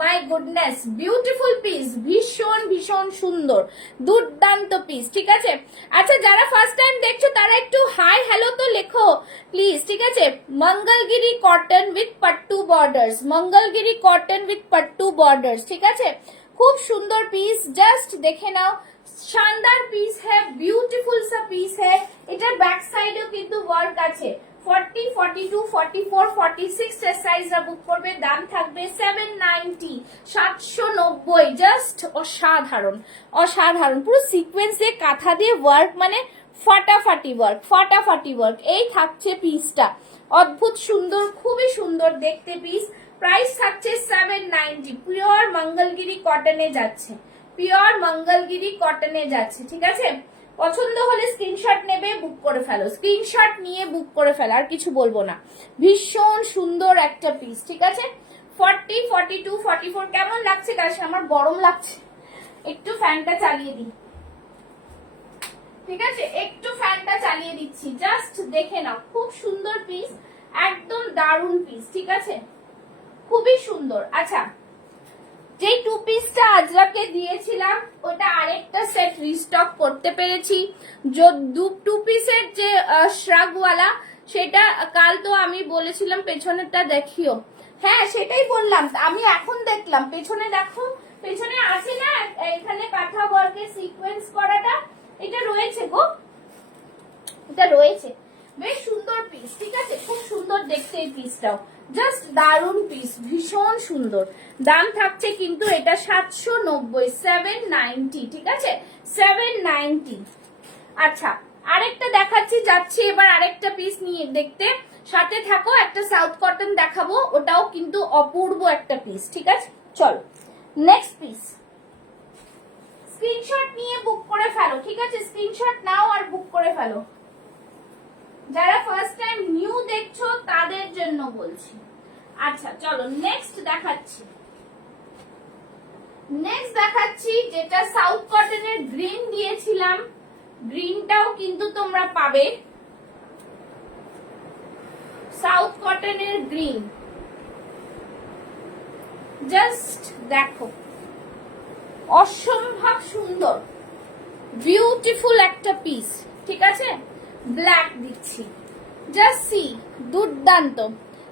মাই গুডনেস, বিউটিফুল পিস, ভীষণ ভীষণ সুন্দর, দুর্দান্ত পিস, ঠিক আছে? আচ্ছা, যারা ফার্স্ট টাইম দেখছো তারা একটু হাই হ্যালো তো লেখো প্লিজ, ঠিক আছে? Mangalagiri cotton with pattu borders, Mangalagiri cotton with pattu borders, ঠিক আছে? খুব সুন্দর পিস, জাস্ট দেখে নাও, শানদার পিস হ্যাঁ, বিউটিফুল সা পিস হ্যাঁ। এটার ব্যাক সাইডেও কিন্তু ওয়ার্ক আছে। 40, 42, 44, 46 এর সাইজরা বুক করবে, দাম থাকবে 790, 790, জাস্ট অসাধারণ, অসাধারণ, পুরো সিকোয়েন্সে কাঁথা দিয়ে ওয়ার্ক, মানে ফাটাফাটি ওয়ার্ক, ফাটাফাটি ওয়ার্ক। এই থাকছে পিসটা, অদ্ভুত সুন্দর, খুবই সুন্দর দেখতে পিস। প্রাইস থাকছে 790, পিওর মঙ্গলগিরি কটনে যাচ্ছে, পিওর মঙ্গলগিরি কটনে যাচ্ছে, ঠিক আছে? পছন্দ হলে স্ক্রিনশট নেবে, বুক করে ফেলো, স্ক্রিনশট নিয়ে বুক করে ফেলো, আর কিছু বলবো না। ভীষণ সুন্দর একটা পিস, ঠিক আছে? 40, 42, 44 কেমন লাগছে গাছ? আমার গরম লাগছে, একটু ফ্যানটা চালিয়ে দিই, ঠিক আছে? একটু ফ্যানটা চালিয়ে দিচ্ছি, জাস্ট দেখে নাও, খুব সুন্দর পিস, একদম দারুণ পিস, ঠিক আছে? খুবই সুন্দর। আচ্ছা, যে টু পিসটা আজরাকে দিয়েছিলাম ওটা আরেকটা সেট রিস্টক করতে পেরেছি। টু পিসের যে শ্রাগওয়ালা, সেটা কাল তো আমি বলেছিলাম পেছনেরটা দেখিও, হ্যাঁ সেটাই বললাম, আমি এখন দেখলাম পেছনে, দেখো পেছনে আছে না এখানে কাঁথা ওয়ার্কের সিকোয়েন্স করাটা, এটা রয়েছে গো, এটা রয়েছে, বেশ সুন্দর পিস, ঠিক আছে? খুব সুন্দর দেখতে এই পিসটাও, জাস্ট দারুন পিস, ভীষণ সুন্দর। দাম থাকছে কিন্তু এটা 790, 790, ঠিক আছে? 790। আচ্ছা, আরেকটা দেখাচ্ছি, যাচ্ছি এবার আরেকটা পিস নিয়ে দেখতে, সাথে থাকো। একটা সাউথ কটন দেখাবো, ওটাও কিন্তু অপূর্ব একটা পিস, ঠিক আছে? চলো নেক্সট পিস, স্ক্রিনশট নিয়ে বুক করে ফেলো, ঠিক আছে? স্ক্রিনশট নাও আর বুক করে ফেলো। যারা ফার্স্ট টাইম নিউ দেখছো তাদের জন্য বলছি। আচ্ছা চলো নেক্সট দেখাচ্ছি, নেক্সট দেখাচ্ছি যেটা সাউথ কটনের গ্রিন দিয়েছিলাম, গ্রিনটাও কিন্তু তোমরা পাবে, সাউথ কটনের গ্রিন, জাস্ট দেখো অসম্ভব সুন্দর, বিউটিফুল একটা পিস, ঠিক আছে? ব্ল্যাক দিচ্ছি, জাস্ট সি, দুর্দান্ত,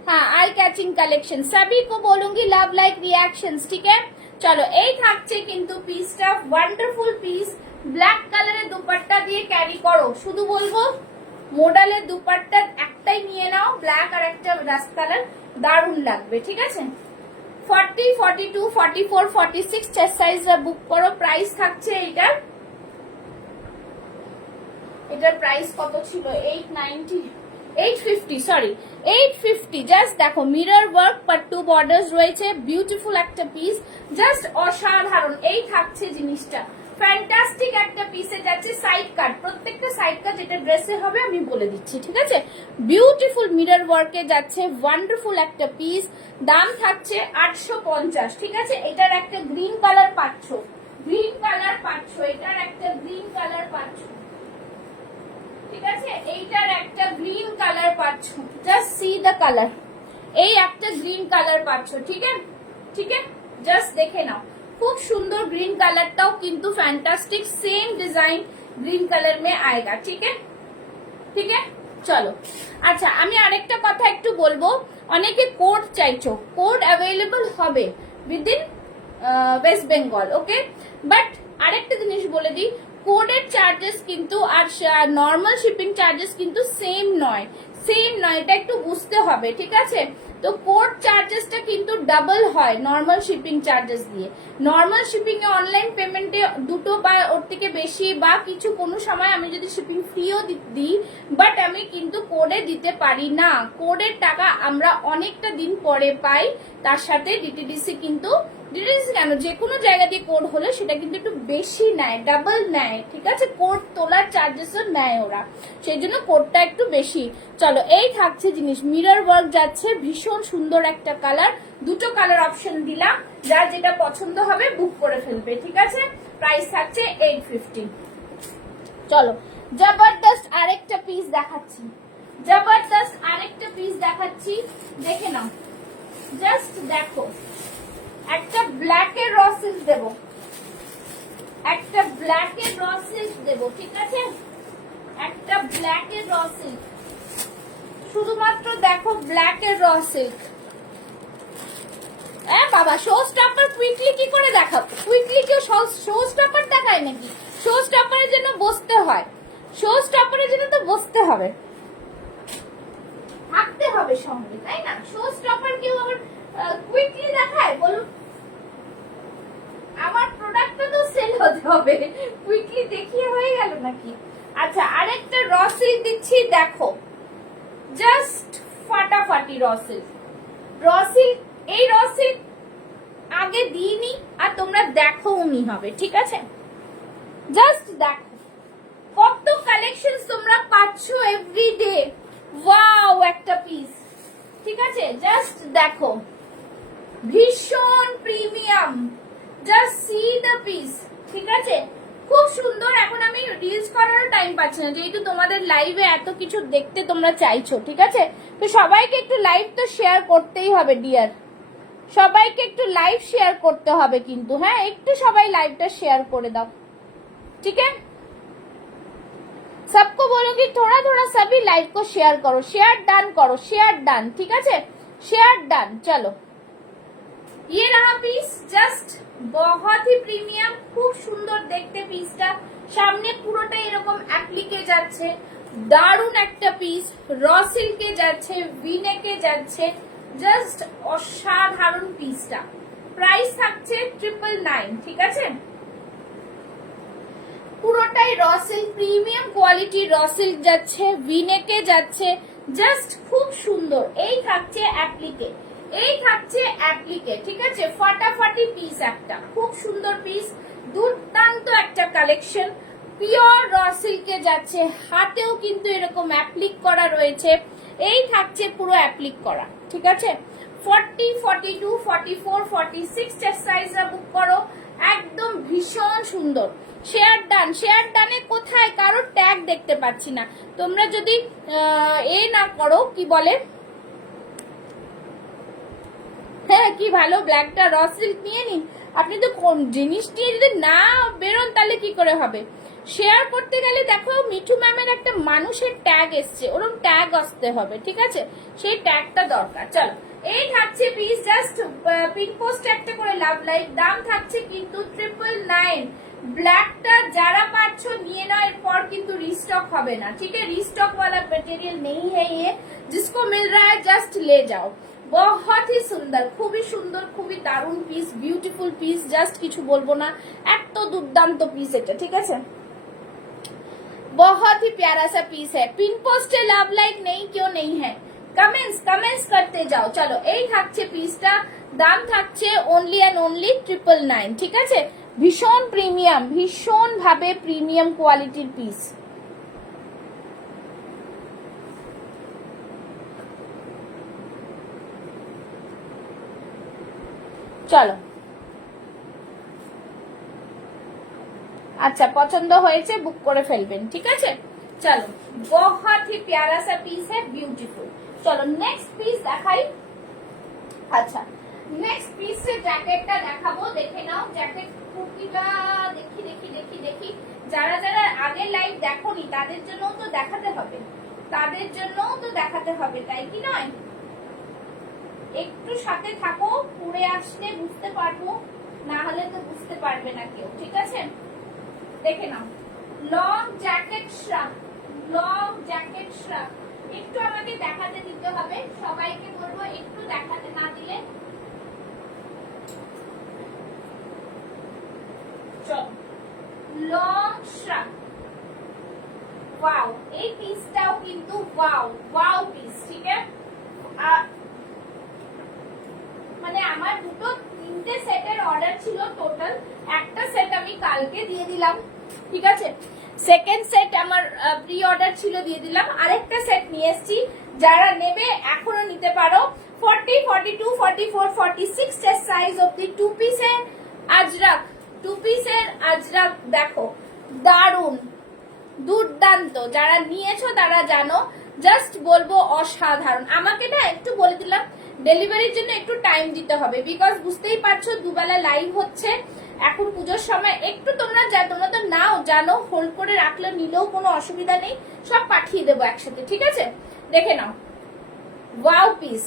हाँ आई कैचिंग कलेक्शन, सभी को बोलूंगी लव लाइक रिएक्शंस, ठीक है? चलो এই থাকছে কিন্তু পিসটা, ওয়ান্ডারফুল পিস, ব্ল্যাক কালারের দুপাট্টা দিয়ে ক্যারি করো, শুধু বলবো মডেলের দুপাট্টা একটাই নিয়ে নাও, ব্ল্যাক আর একটা রাস্ট কালার, দারুণ লাগবে, ঠিক আছে? 40, 42, 44, 46 চেস্ট সাইজরা বুক করো। প্রাইস থাকছে এইটার, এটার প্রাইস কত ছিল? 890, 850, সরি 850, জাস্ট দেখো মিরর ওয়ার্ক পাট্টু বর্ডার্স রয়েছে, বিউটিফুল একটা পিস, জাস্ট অসাধারণ। এই থাকছে জিনিসটা, ফ্যান্টাস্টিক একটা পিসে যাচ্ছে, সাইড কাট, প্রত্যেকটা সাইড কাট যেটা ড্রেসে হবে আমি বলে দিচ্ছি, ঠিক আছে? বিউটিফুল মিরর ওয়ার্কে যাচ্ছে, ওয়ান্ডারফুল একটা পিস, দাম থাকছে 850, ঠিক আছে? এটার একটা গ্রিন কালার পাচ্ছ, গ্রিন কালার পাচ্ছ, এটার একটা গ্রিন কালার পাচ্ছ, ঠিক আছে? এইটার একটা গ্রিন কালার পাচ্ছ, জাস্ট সি দ্য কালার, এই একটা গ্রিন কালার পাচ্ছ, ঠিক আছে? ঠিক আছে, জাস্ট দেখে নাও, খুব সুন্দর গ্রিন কালারটাও কিন্তু ফ্যান্টাস্টিক, সেম ডিजाइन গ্রিন কালার में आएगा, ठीक है? ঠিক আছে, চলো। আচ্ছা, আমি আরেকটা কথা একটু বলবো, অনেকে কোড চাইছো, কোড অ্যাভেলেবল হবে within West Bengal, okay? But আরেকটা জিনিস বলে দিই, কোডের চার্জেস কিন্তু আর নর্মাল শিপিং চার্জেস কিন্তু সেম নয়, সেম নয়, এটা একটু বুঝতে হবে, ঠিক আছে? তো কোড চার্জেসটা কিন্তু ডাবল হয় নর্মাল শিপিং চার্জেস দিয়ে। নর্মাল শিপিং এ অনলাইন পেমেন্টে দুটো বা ওর থেকে বেশি বা কিছু কোনো সময় আমি যদি শিপিং ফ্রিও দিই, বাট আমি কিন্তু কোডে দিতে পারি না। কোডের টাকা আমরা অনেকটা দিন পরে পাই। তার সাথে ডিটিডিসি কিন্তু কেন যে কোনো জায়গা দিয়ে কোড হলে সেটা কিন্তু একটু বেশি নেয়, ডাবল নেয়, ঠিক আছে। কোড তোলার চার্জেসও নেয় ওরা, সেই জন্য কোডটা একটু বেশি। চলো এই থাকছে জিনিস, মিরর ওয়ার্ক যাচ্ছে, ভীষণ সুন্দর একটা কালার। দুটো কালার অপশন দিলাম, যার যেটা পছন্দ হবে বুক করে ফেলবে, ঠিক আছে। প্রাইস থাকছে 850। চলো জবরদস্ত আরেকটা পিস দেখাচ্ছি, জবরদস্ত আরেকটা পিস দেখাচ্ছি, দেখে নাও। জাস্ট দেখো, একটা ব্ল্যাকের র সিল্ক দেবো, একটা ব্ল্যাকের র সিল্ক দেবো, ঠিক আছে। একটা ব্ল্যাকের র সিল্ক, শুধুমাত্র দেখো ব্ল্যাকের র সিল্ক। বাবা শো স্টপার কুইকলি কি করে দেখাবো? কুইকলি কেউ শো স্টপার দেখায় নাকি? শো স্টপারের জন্য বসতে হয়, শো স্টপারের জন্য তো বসতে হবে, থাকতে হবে সঙ্গে, তাই না? শো স্টপার কেউ আবার কুইকলি দেখায় বলুন? আমার প্রোডাক্টটা তো সেল হতে হবে, কুইকলি দেখিয়ে হয়ে গেল নাকি? আচ্ছা আরেকটা র সিল্ক দিচ্ছি, দেখো জাস্ট ফাটাফাটি র সিল্ক। র সিল্ক, এই র সিল্ক আগে দিইনি আর তোমরা দেখো উনি হবে, ঠিক আছে। জাস্ট দেখো কত কালেকশন তোমরা পাচ্ছ এভরিডে। ওয়াও একটা পিস, ঠিক আছে। জাস্ট দেখো ভীষণ premium, just see the piece, ঠিক আছে। খুব সুন্দর। এখন আমি রিলস করারও টাইম পাচ্ছি না, যেহেতু তোমাদের লাইভে এত কিছু দেখতে তোমরা চাইছো, ঠিক আছে। তো সবাইকে একটু লাইভ তো শেয়ার করতেই হবে ডিয়ার, সবাইকে একটু লাইভ শেয়ার করতে হবে কিন্তু, হ্যাঁ একটু সবাই লাইভটা শেয়ার করে দাও, ठीक है। सबको बोलूंगी थोड़ा थोड़ा सभी लाइव को शेयर करो, शेयर डन करो, शेयर डन, ठीक है, शेयर डन। चलो ये रहा पीस, जस्ट बहुत ही प्रीमियम, খুব সুন্দর দেখতে পিসটা। সামনে পুরোটা এরকম অ্যাপ্লিকে যাচ্ছে, দারুণ একটা পিস। র সিল্কে যাচ্ছে, ভিনেকে যাচ্ছে, জাস্ট অসাধারণ পিসটা। প্রাইস থাকছে 999, ঠিক আছে। পুরোটাই র সিল্ক, প্রিমিয়াম কোয়ালিটির র সিল্ক যাচ্ছে, ভিনেকে যাচ্ছে, জাস্ট খুব সুন্দর। এই থাকছে অ্যাপ্লিকে, এই থাকছে অ্যাপ্লিকে, ঠিক আছে। ফাটাফাটি পিস একটা, খুব সুন্দর পিস, দুর্দান্ত একটা কালেকশন। পিওর র সিল্কে যাচ্ছে, হাতেও কিন্তু এরকম অ্যাপ্লিক করা রয়েছে। এই থাকছে পুরো অ্যাপ্লিক করা, ঠিক আছে। 40, 42, 44, 46 সাইজরা বুক করো, একদম ভীষণ সুন্দর। শেয়ার ডান, শেয়ার ডানে কোথায় কারোর ট্যাগ দেখতে পাচ্ছি না। তোমরা যদি এ না করো, কি বলে, হ্যাঁ কি ভালো ব্ল্যাকটা র সিল্ক নিয়ে নিন। আপনি তো কোন জিনিসটি যদি না বেরোন তাহলে কি করে হবে? শেয়ার করতে গেলে দেখো মিঠু ম্যামের একটা মানুষের ট্যাগ এসছে, ওরকম ট্যাগ আসতে হবে, ঠিক আছে, সেই ট্যাগটা দরকার। চলো এই থাকছে পিস, জাস্ট পিন পোস্ট একটা করে লাভ লাইক। দাম থাকছে কিন্তু 999। ব্ল্যাকটা যারা পাচ্ছ নিয়ে নাও, এরপর কিন্তু রিস্টক হবে না, ঠিক है। রিস্টক वाला मटेरियल नहीं है ये, जिसको मिल रहा है जस्ट ले जाओ। बहुत ही সুন্দর, খুবই সুন্দর, খুবই দারুণ পিস, বিউটিফুল পিস, জাস্ট কিছু বলবো না, এত দুর্দান্ত পিস এটা, ঠিক আছে। बहुत ही प्यारा सा पीस है। पिन पोस्ट लव लाइक नहीं क्यों नहीं है, कमेंट्स कमेंट्स करते जाओ। चलो এই থাকছে পিসটা, দাম থাকছে অনলি এন্ড অনলি 999, ঠিক আছে। ভীষণ প্রিমিয়াম, ভীষণ ভাবে প্রিমিয়াম কোয়ালিটির পিস। চলো আচ্ছা পছন্দ হয়েছে বুক করে ফেলবেন, ঠিক আছে। চলো बहुत ही प्यारा सा पीस है, ब्यूटीफुल। चलो नेक्स्ट पीस দেখাই। আচ্ছা নেক্সট পিসের জ্যাকেটটা দেখাবো, দেখে নাও। জ্যাকেট কুর্তিটা দেখি দেখি দেখি দেখি, যারা যারা আগে লাইভ দেখোনি তাদের জন্য তো দেখাতে হবে, তাদের জন্য তো দেখাতে হবে, তাই কি নয়? একটু সাথে থাকো, পরে আসলে বুঝতে পারবো, না হলে তো বুঝতে পারবে না কেউ, ঠিক আছে। দেখে নাও লং জ্যাকেট শ্রাক, লং জ্যাকেট শ্রাক, একটু আমাকে দেখাতে দিতে হবে, সবাইকে বলবো একটু দেখাতে না দিলে। লং শ্রাগ, ওয়াও, এই পিসটাও কিন্তু ওয়াও ওয়াও পিস, ঠিক আছে। মানে আমার দুটো তিনটে সেটের অর্ডার ছিল টোটাল, একটা সেট আমি কালকে দিয়ে দিলাম, ঠিক আছে। সেকেন্ড সেট আমার প্রি অর্ডার ছিল, দিয়ে দিলাম। আরেকটা সেট নিয়ে এসেছি, যারা নেবে এখনো নিতে পারো। 40, 42, 44, 46 এর সাইজ অবধি টু পিসের আজরাক, টু পিসের আজরাক দেখো, দারুন দুর্দান্ত। যারা নিয়েছো তারা জানো, জাস্ট বলবো অসাধারণ। আমাকে না একটু বলে দিলাম ডেলিভারির জন্য একটু টাইম দিতে হবে, বিকজ বুঝতেই পারছো দুবেলা লাইভ হচ্ছে এখন পুজোর সময়। একটু তোমরা তো নাও জানো, হোল্ড করে রাখলে নিলেও কোনো অসুবিধা নেই, সব পাঠিয়ে দেবো একসাথে, ঠিক আছে। দেখে নাও, ওয়াও পিস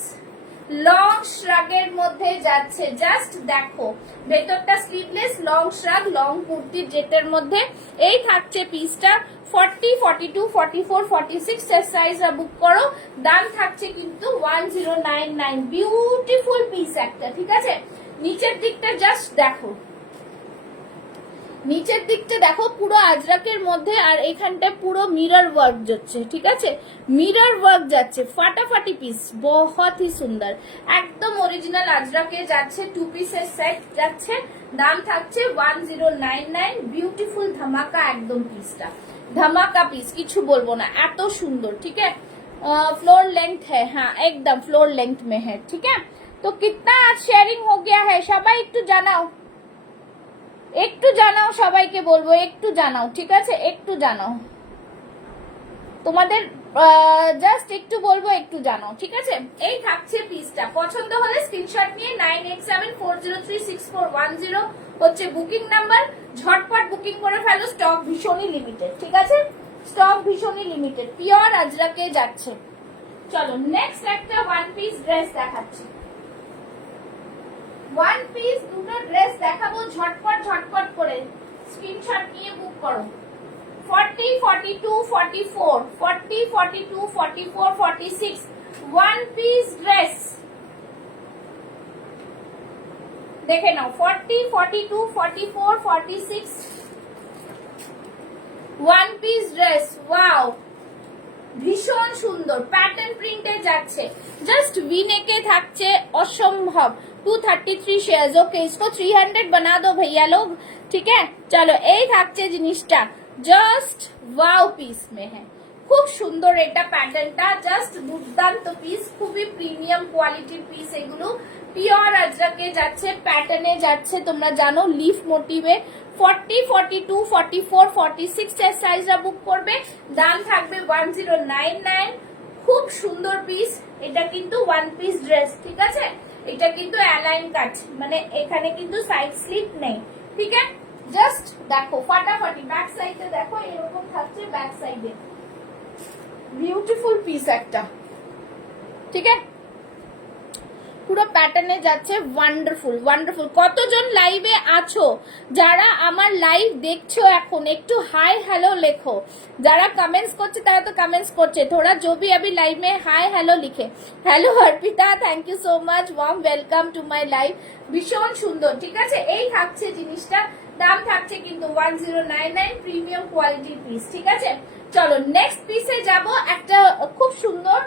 লং শ্রাগের মধ্যে যাচ্ছে, জাস্ট দেখো। ভেতরটা স্লিভলেস, লং শ্রাগ, লং কুর্তির জেটের মধ্যে। এই থাকছে পিসটা 40, 42, 44, 46 এর সাইজরা বুক করো। দাম থাকছে কিন্তু 1099। বিউটিফুল পিস একটা, ঠিক আছে। নিচের দিকটা জাস্ট দেখো, নিচের দিকটা দেখো পুরো আজরাকের মধ্যে, আর এখানটা পুরো মিরর ওয়ার্ক যাচ্ছে, ঠিক আছে। মিরর ওয়ার্ক যাচ্ছে, ফাটাফাটি পিস, বহুত হি সুন্দর, একদম অরিজিনাল আজরাকে যাচ্ছে। টু পিসের সেট যাচ্ছে, দাম থাকছে 1099। বিউটিফুল ধামাকা একদম পিসটা, ধামাকা পিস, কিছু বলবো না, এত সুন্দর, ঠিক আছে। फ्लोर लेंथ है, हाँ एकदम फ्लोर लेंथ में है, ठीक है। तो कितना आज शेयरिंग हो गया है, সবাই একটু জানাও, একটু জানাও, সবাইকে বলবো একটু জানাও, ঠিক আছে, একটু জানাও, তোমাদের জাস্ট একটু বলবো একটু জানাও, ঠিক আছে। এই থাকছে পিসটা, পছন্দ হলে স্ক্রিনশট নিয়ে 9874036410 হচ্ছে বুকিং নাম্বার, ঝটপট বুকিং করে ফেলো, স্টক ভীষণই লিমিটেড, ঠিক আছে, স্টক ভীষণই লিমিটেড, পিওর আজরাকে যাচ্ছে। চলো নেক্সট একটা ওয়ান পিস ড্রেস দেখাচ্ছি, ওয়ান পিস দুটো ড্রেস দেখাবো, ঝটপট ঝটপট করে স্ক্রিনশট নিয়ে বুক করো। 40, 42, 44, 40, 42, 44, 46 ওয়ান পিস ড্রেস দেখে নাও। 40, 42, 44, 46 ওয়ান পিস ড্রেস, ওয়াও ভীষণ সুন্দর, প্যাটার্ন প্রিন্টে যাচ্ছে, জাস্ট ভি নেকে থাকছে, অসম্ভব। 233 शेयर्स, ओके इसको 300 बना दो भैया लोग, ठीक है। चलो এই থাকছে জিনিসটা, জাস্ট ওয়াও পিস মে হ্যাঁ, খুব সুন্দর এটা প্যাটার্নটা, জাস্ট দুর্দান্ত পিস, খুবই প্রিমিয়াম কোয়ালিটির পিস এগুলো, পিওর আজরাকে যাচ্ছে, প্যাটার্নে যাচ্ছে, তোমরা জানো লিফ মোটিভে। 40, 42, 44, 46 এর সাইজরা বুক করবে, দাম থাকবে 1099। খুব সুন্দর পিস, এটা কিন্তু ওয়ান পিস ড্রেস, ঠিক আছে। এটা কিন্তু অ্যালাইন কাট, মানে এখানে কিন্তু সাইড স্লিপ নেই, ঠিক আছে। জাস্ট দেখো ফাটাফাটি, ব্যাক সাইডে দেখো এরকম থাকছে, ব্যাক সাইডে বিউটিফুল পিস একটা, ঠিক আছে। পুরো প্যাটার্নে যাচ্ছে, ওয়ান্ডারফুল ওয়ান্ডারফুল। কতজন লাইভে আছো, যারা আমার লাইভ দেখছো এখন একটু হাই হ্যালো লেখো। যারা কমেন্টস করছে তারা তো কমেন্টস করছে, थोड़ा जो भी अभी लाइव में हाय हेलो लिखे। Hello Arpita, thank you so much, warm welcome to my live. ভীষণ সুন্দর, ঠিক আছে। এই থাকছে জিনিসটা, দাম থাকছে কিন্তু 1099, প্রিমিয়াম কোয়ালিটির পিস, ঠিক আছে। চলো নেক্সট পিসে যাব, একটা খুব সুন্দর,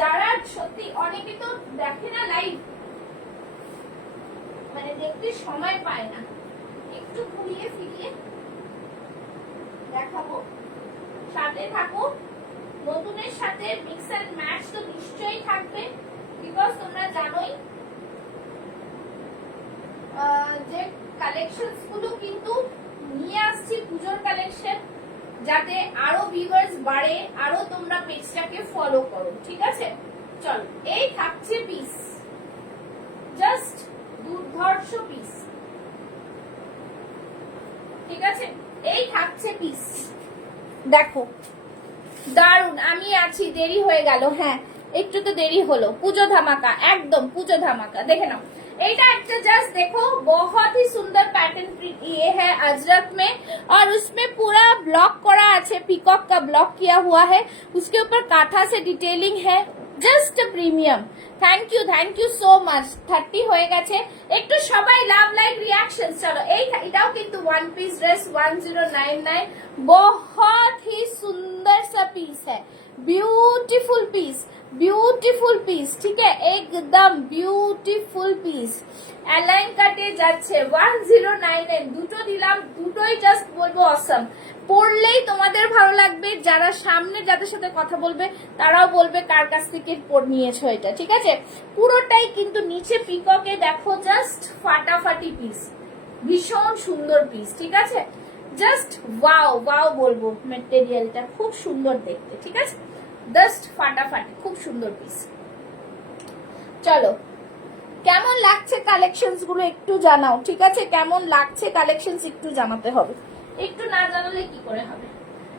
যারা সত্যি অনেকে তো দেখে না লাইভ, মানে দেখতে সময় পায় না, একটু ঘুরিয়ে ফিরিয়ে দেখাবো, সাথে থাকো। নতুনের সাথে মিক্স এন্ড ম্যাচ তো নিশ্চয়ই থাকবে, বিকজ তোমরা জানোই যে কালেকশনস গুলো কিন্তু নিয়ে আসছি, পুজোর কালেকশন, যাতে আরো ভিউয়ার্স বাড়ে, আরো তোমরা পেজটাকে ফলো করো, ঠিক আছে। চলো এই থাকছে পিস, জাস্ট দুর্ধর্ষ পিস, ঠিক আছে। এই থাকছে পিস, দেখো দারুন। আমি আছি, দেরি হয়ে গেল, হ্যাঁ একটু তো দেরি হলো, পুজো ধামাকা, একদম পুজো ধামাকা, দেখে নাও। एटा एक जस्ट देखो बहुत ही सुंदर पैटर्न ये है अजरक में और उसमें पूरा ब्लॉक करा আছে पीकॉक का ब्लॉक किया हुआ है उसके ऊपर काथा से डिटेलिंग है just premium thank you so much 30 হয়ে গেছে একটু সবাই লাভ লাইক রিঅ্যাকশন চলো এটাও কিন্তু ওয়ান পিস ড্রেস 1099 बहुत ही सुंदर सा पीस है ब्यूटीफुल पीस ठीक है एकदम ब्यूटीफुल पीस অ্যালাইন কাটে যাচ্ছে 1099 দুটো দিলাম দুটোই জাস্ট বলবো অসম পড়লেই তোমাদের ভালো লাগবে যারা সামনে যাদের সাথে কথা বলবে তারাও বলবে কার কাছ থেকে নিয়েছো এটা ঠিক আছে পুরোটাই কিন্তু নিচে পিককে দেখো জাস্ট ফাটাফাটি পিস ভীষণ সুন্দর পিস ঠিক আছে জাস্ট ওয়াও বলবো মেটেরিয়ালটা খুব সুন্দর দেখতে ঠিক আছে জাস্ট ফাটাফাটি খুব সুন্দর পিস চলো কেমন লাগছে কালেকশনস গুলো একটু জানাও ঠিক আছে কেমন লাগছে কালেকশনস একটু জানাতে হবে একটু না জানালে কি করে হবে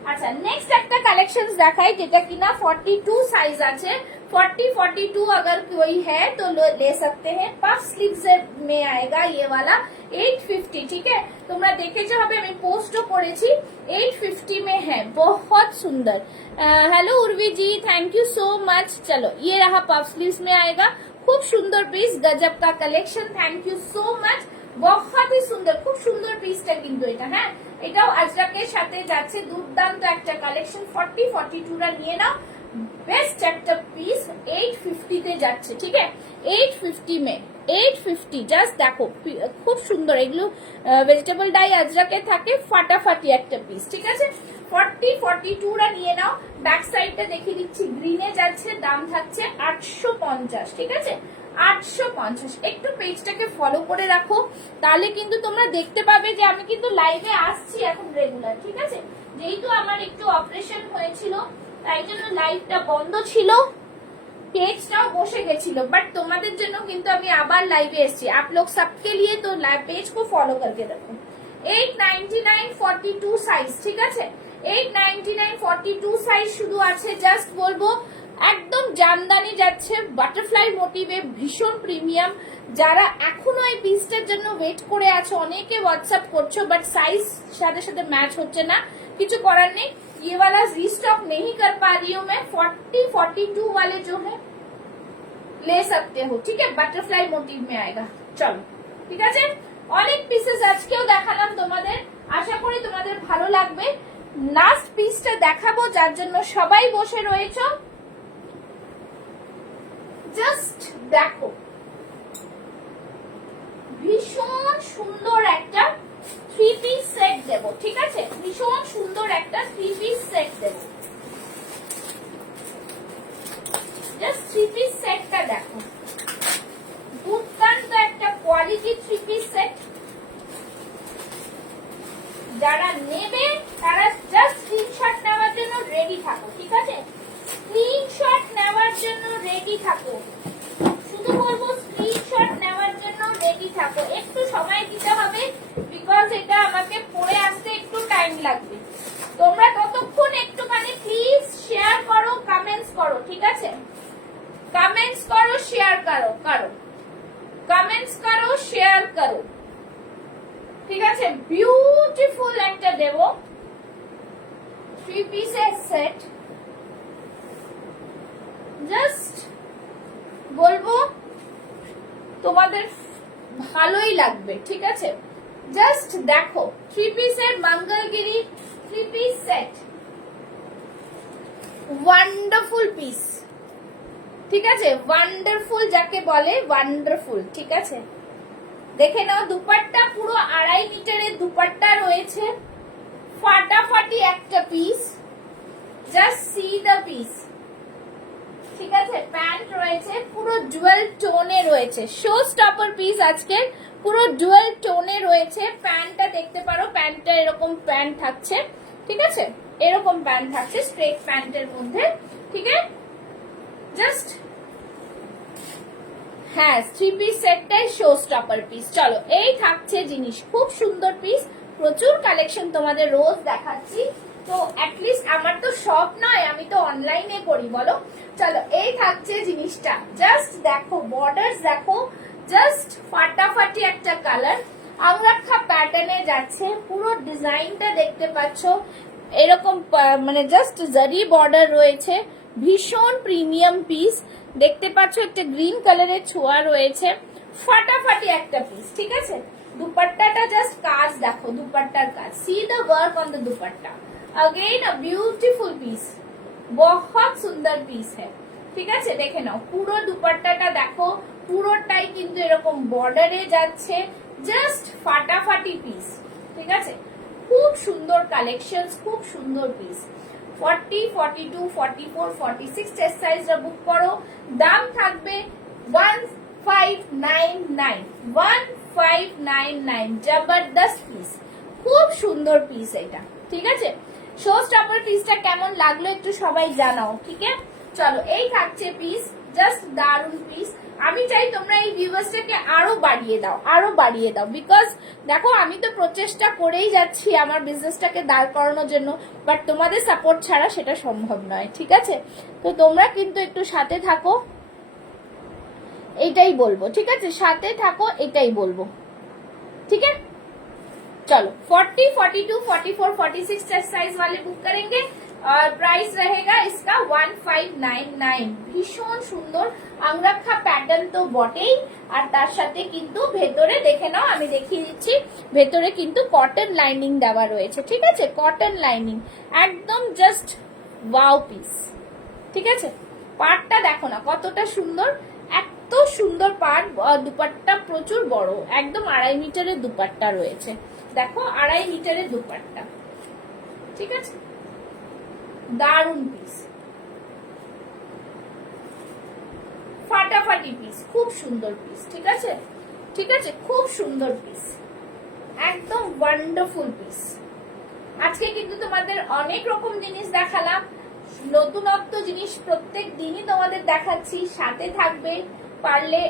अच्छा नेक्स्ट একটা कलेक्शंस দেখাই যেটা কিনা 42 साइज আছে 42 अगर कोई है तो ले सकते हैं पफ स्लीव्स में आएगा ये वाला 850 ठीक है তোমরা দেখেছো হবে আমি পোস্টও করেছি 850 में है बहुत सुंदर hello Urvi ji thank you so much चलो ये रहा पफ स्लीव्स में आएगा खूब सुंदर पीस गजब का collection thank you so much बहुत ही सुंदर खूब सुंदर পিসটা কিন্তু এটা হ্যাঁ এটাও আজরাকের সাথে যাচ্ছে দুর্দান্ত একটা কালেকশন 42 রা নিয়ে নাও বেস্ট একটা পিস 850 তে যাচ্ছে ঠিক আছে 850 में 850 জাস্ট দেখো খুব সুন্দর এগুলো ভেজিটেবল ডাই আজরাকে থাকে ফাটাফাটি একটা পিস ঠিক আছে 42 রা নিয়ে নাও ব্যাক সাইডটা দেখিয়ে দিচ্ছি গ্রিনে যাচ্ছে দাম থাকছে 850 ঠিক আছে 850 একটু পেজটাকে ফলো করে রাখো তাহলে কিন্তু তোমরা দেখতে পাবে যে আমি কিন্তু লাইভে আসছি এখন রেগুলার ঠিক আছে যেহেতু আমার একটু অপারেশন হয়েছিল তাই জন্য লাইভটা বন্ধ ছিল पेजটাও বসে গেছিল বাট তোমাদের জন্য কিন্তু আমি আবার লাইভে এসেছি आप लोग सबके लिए तो लाइव पेज को फॉलो करके रखो 899 42 সাইজ ঠিক আছে 899 42 সাইজ শুধু আছে জাস্ট বলবো একদম জামদানি যাচ্ছে বাটারফ্লাই মোটিভে ভীষণ প্রিমিয়াম যারা এখনো এই পিসটার জন্য ওয়েট করে আছো অনেকে হোয়াটসঅ্যাপ করছো বাট সাইজ সাথে সাথে ম্যাচ হচ্ছে না কিছু করার নেই ये वाला रीस्टॉक नहीं कर पा रही हूँ मैं 42 वाले जो है ले सकते हो ठीक है बटरफ्लाई मोटिव में आएगा चलो ठीक আছে অনেক পিসেস আজকেও দেখালাম তোমাদের আশা করি তোমাদের ভালো লাগবে লাস্ট পিসটা দেখাবো যার জন্য সবাই বসে রয়েছো জাস্ট দেখো ভীষণ সুন্দর একটা 3 পিস সেট দেব ঠিক আছে ভীষণ সুন্দর একটা 3 পিস সেট দেব জাস্ট 3 পিস সেটটা দেখো দুর্দান্ত একটা কোয়ালিটি 3 পিস সেট যারা নেবে তারা জাস্ট স্ক্রিনশট নেওয়ার জন্য রেডি থাকো ঠিক আছে স্ক্রিনশট নেওয়ার জন্য রেডি থাকো শুধু বলবো স্ক্রিনশট নেওয়ার জন্য রেডি থাকো একটু সময় দিতে হবে বিকজ এটা আমাকে পড়ে আসতে একটু টাইম লাগবে তোমরা ততক্ষণ একটুখানি প্লিজ শেয়ার করো কমেন্টস করো ঠিক আছে কমেন্টস করো শেয়ার করো কমেন্টস করো শেয়ার করো ঠিক আছে বিউটিফুল একটা দেব 3 পিসের সেট জাস্ট বলবো তোমাদের ভালোই লাগবে ঠিক আছে জাস্ট দেখো 3 পিসের Mangalagiri 3 piece set wonderful piece ঠিক আছে ওয়ান্ডারফুল যাকে বলে ওয়ান্ডারফুল ঠিক আছে দেখে নাও দুপাট্টা পুরো 2.5 মিটারের দুপাট্টা রয়েছে ফাটাফাটি একটা piece just see the piece ঠিক আছে প্যান্ট রয়েছে পুরো ডুয়াল টোনে রয়েছে শো স্টপার পিস আজকে পুরো ডুয়াল টোনে রয়েছে প্যান্টটা দেখতে পারো প্যান্টটা এরকম প্যান্ট থাকছে ঠিক আছে এরকম প্যান্ট থাকছে স্ট্রেট প্যান্টের মধ্যে ঠিক আছে জাস্ট হ্যাঁ 3 পিস সেটটাই শো স্টপার পিস চলো এই থাকছে জিনিস খুব সুন্দর পিস প্রচুর কালেকশন তোমাদের রোজ দেখাচ্ছি তো অ্যাটলিস্ট আমার তো শপ নয় আমি তো অনলাইনে করি বলো চলো এই থাকছে জিনিসটা জাস্ট দেখো বর্ডার্স দেখো জাস্ট ফাটাফাটি একটা কালার, আংরাক্ষা প্যাটার্নে যাচ্ছে, পুরো ডিজাইনটা দেখতে পাচ্ছ এরকম মানে জাস্ট জারি বর্ডার রয়েছে, ভীষণ প্রিমিয়াম পিস দেখতে পাচ্ছ, একটা গ্রিন কালারের ছোঁয়া রয়েছে, ফাটাফাটি একটা পিস। ঠিক আছে, দুপাট্টাটা জাস্ট কাজ দেখো, দুপাট্টার কাজ, see the work on the dupatta, again a beautiful piece, बहुत सुंदर पीस है। ঠিক আছে, দেখে নাও পুরো দুপাট্টাটা দেখো, পুরোটাই কিন্তু এরকম বর্ডারে যাচ্ছে, জাস্ট ফাটাফাটি পিস। ঠিক আছে, খুব সুন্দর কালেকশন, খুব সুন্দর পিস। 40, 42, 44, 46 চেস্ট সাইজটা বুক করো, দাম থাকবে 1599, 1599, জবরদস্ত পিস, খুব সুন্দর পিস এটা। ঠিক আছে, শো স্টপার পিসটা কেমন লাগলো একটু সবাই জানাও। ঠিক আছে, চলো এই থাকছে পিস, জাস্ট দারুন পিস। আমি চাই তোমরা এই ভিউয়ার্সটাকে আরো বাড়িয়ে দাও, আরো বাড়িয়ে দাও, বিকজ দেখো আমি তো প্রচেষ্টা করেই যাচ্ছি আমার বিজনেসটাকে দাঁড় করানোর জন্য, বাট তোমাদের সাপোর্ট ছাড়া সেটা সম্ভব নয়। ঠিক আছে, তো তোমরা কিন্তু একটু সাথে থাকো, এটাই বলবো। ঠিক আছে, সাথে থাকো, এটাই বলবো। ठीक है, चलो 40, 42, 44, 46 चेस्ट साइज वाले बुक करेंगे और प्राइस रहेगा इसका 1599। ভীষণ সুন্দর আংরাক্ষা প্যাটার্ন তো বটেই, আর তার সাথে কিন্তু ভেতরে দেখে নাও, আমি দেখিয়ে দিচ্ছি, ভেতরে কিন্তু কটন লাইনিং দেওয়া রয়েছে। ঠিক আছে, কটন লাইনিং একদম জাস্ট ওয়াও পিস। ঠিক আছে, পাটটা দেখো না কতটা সুন্দর, এত সুন্দর পাট, দুপাট্টা প্রচুর বড়, একদম 2.5 মিটারের দুপাট্টা রয়েছে, দেখো 2.5 মিটারের দুপাট্টা। ঠিক আছে, দারুন পিস, ফাটাফাটি পিস, খুব সুন্দর পিস। ঠিক আছে, ঠিক আছে, খুব সুন্দর পিস, একদম ওয়ান্ডারফুল পিস। আজকে কিন্তু তোমাদের অনেক রকম জিনিস দেখালাম, নতুনত্ব জিনিস প্রত্যেক দিনই তোমাদের দেখাচ্ছি, সাথে থাকবে পারলে।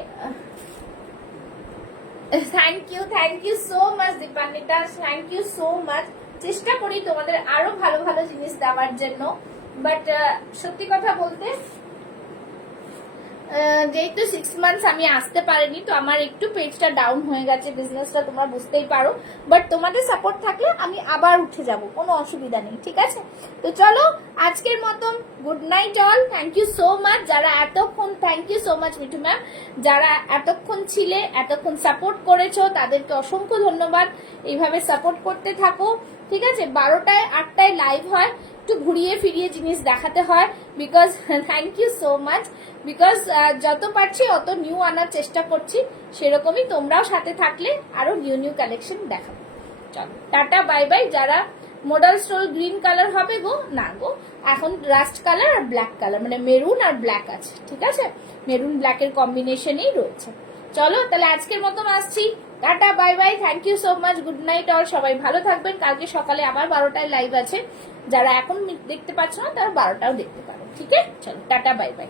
Thank you so much Dipanwita, thank you so much. চেষ্টা করি তোমাদের আরো ভালো ভালো জিনিস দেওয়ার জন্য, বাট সত্যি কথা বলতে যেহেতু 6 মান্থস আমি আসতে পারিনি, তো আমার একটু পেজটা ডাউন হয়ে গেছে, বিজনেসটা তোমরা বুঝতেই পারো, বাট তোমাদের সাপোর্ট থাকলে আমি আবার উঠে যাব, কোনো অসুবিধা নেই। ঠিক আছে, তো চলো আজকের মতন good night all, thank you so much যারা এতক্ষণ, thank you so much Mithu ma'am, যারা এতক্ষণ ছিলে, এতক্ষণ সাপোর্ট করেছো, তাদেরকে অসংখ্য ধন্যবাদ, এইভাবে সাপোর্ট করতে থাকো। ঠিক আছে, 12টায় 8টায় লাইভ হয়, একটু ঘুরিয়ে ফিরিয়ে জিনিস দেখাতে হয়, because thank you so much, because যত পারছি অত নিউ আনার চেষ্টা করছি, সেরকমই তোমরাও সাথে থাকলে আরো নিউ নিউ কালেকশন দেখাবো। চলো টাটা বাই বাই। যারা মডেল স্টোল গ্রিন কালার হবে গো, না গো এখন রাস্ট কালার আর ব্ল্যাক কালার, মানে মেরুন আর ব্ল্যাক আছে। ঠিক আছে, মেরুন ব্ল্যাকের কম্বিনেশনেই রয়েছে। চলো তাহলে আজকের মতন আসছি, tata bye bye, thank you so much, good night all, সবাই ভালো থাকবেন। কালকে সকালে আবার 12টায় লাইভ আছে, যারা এখন দেখতে পাচ্ছ না তারা 12টাও দেখতে পারো। ঠিক আছে, চলো টাটা বাই বাই।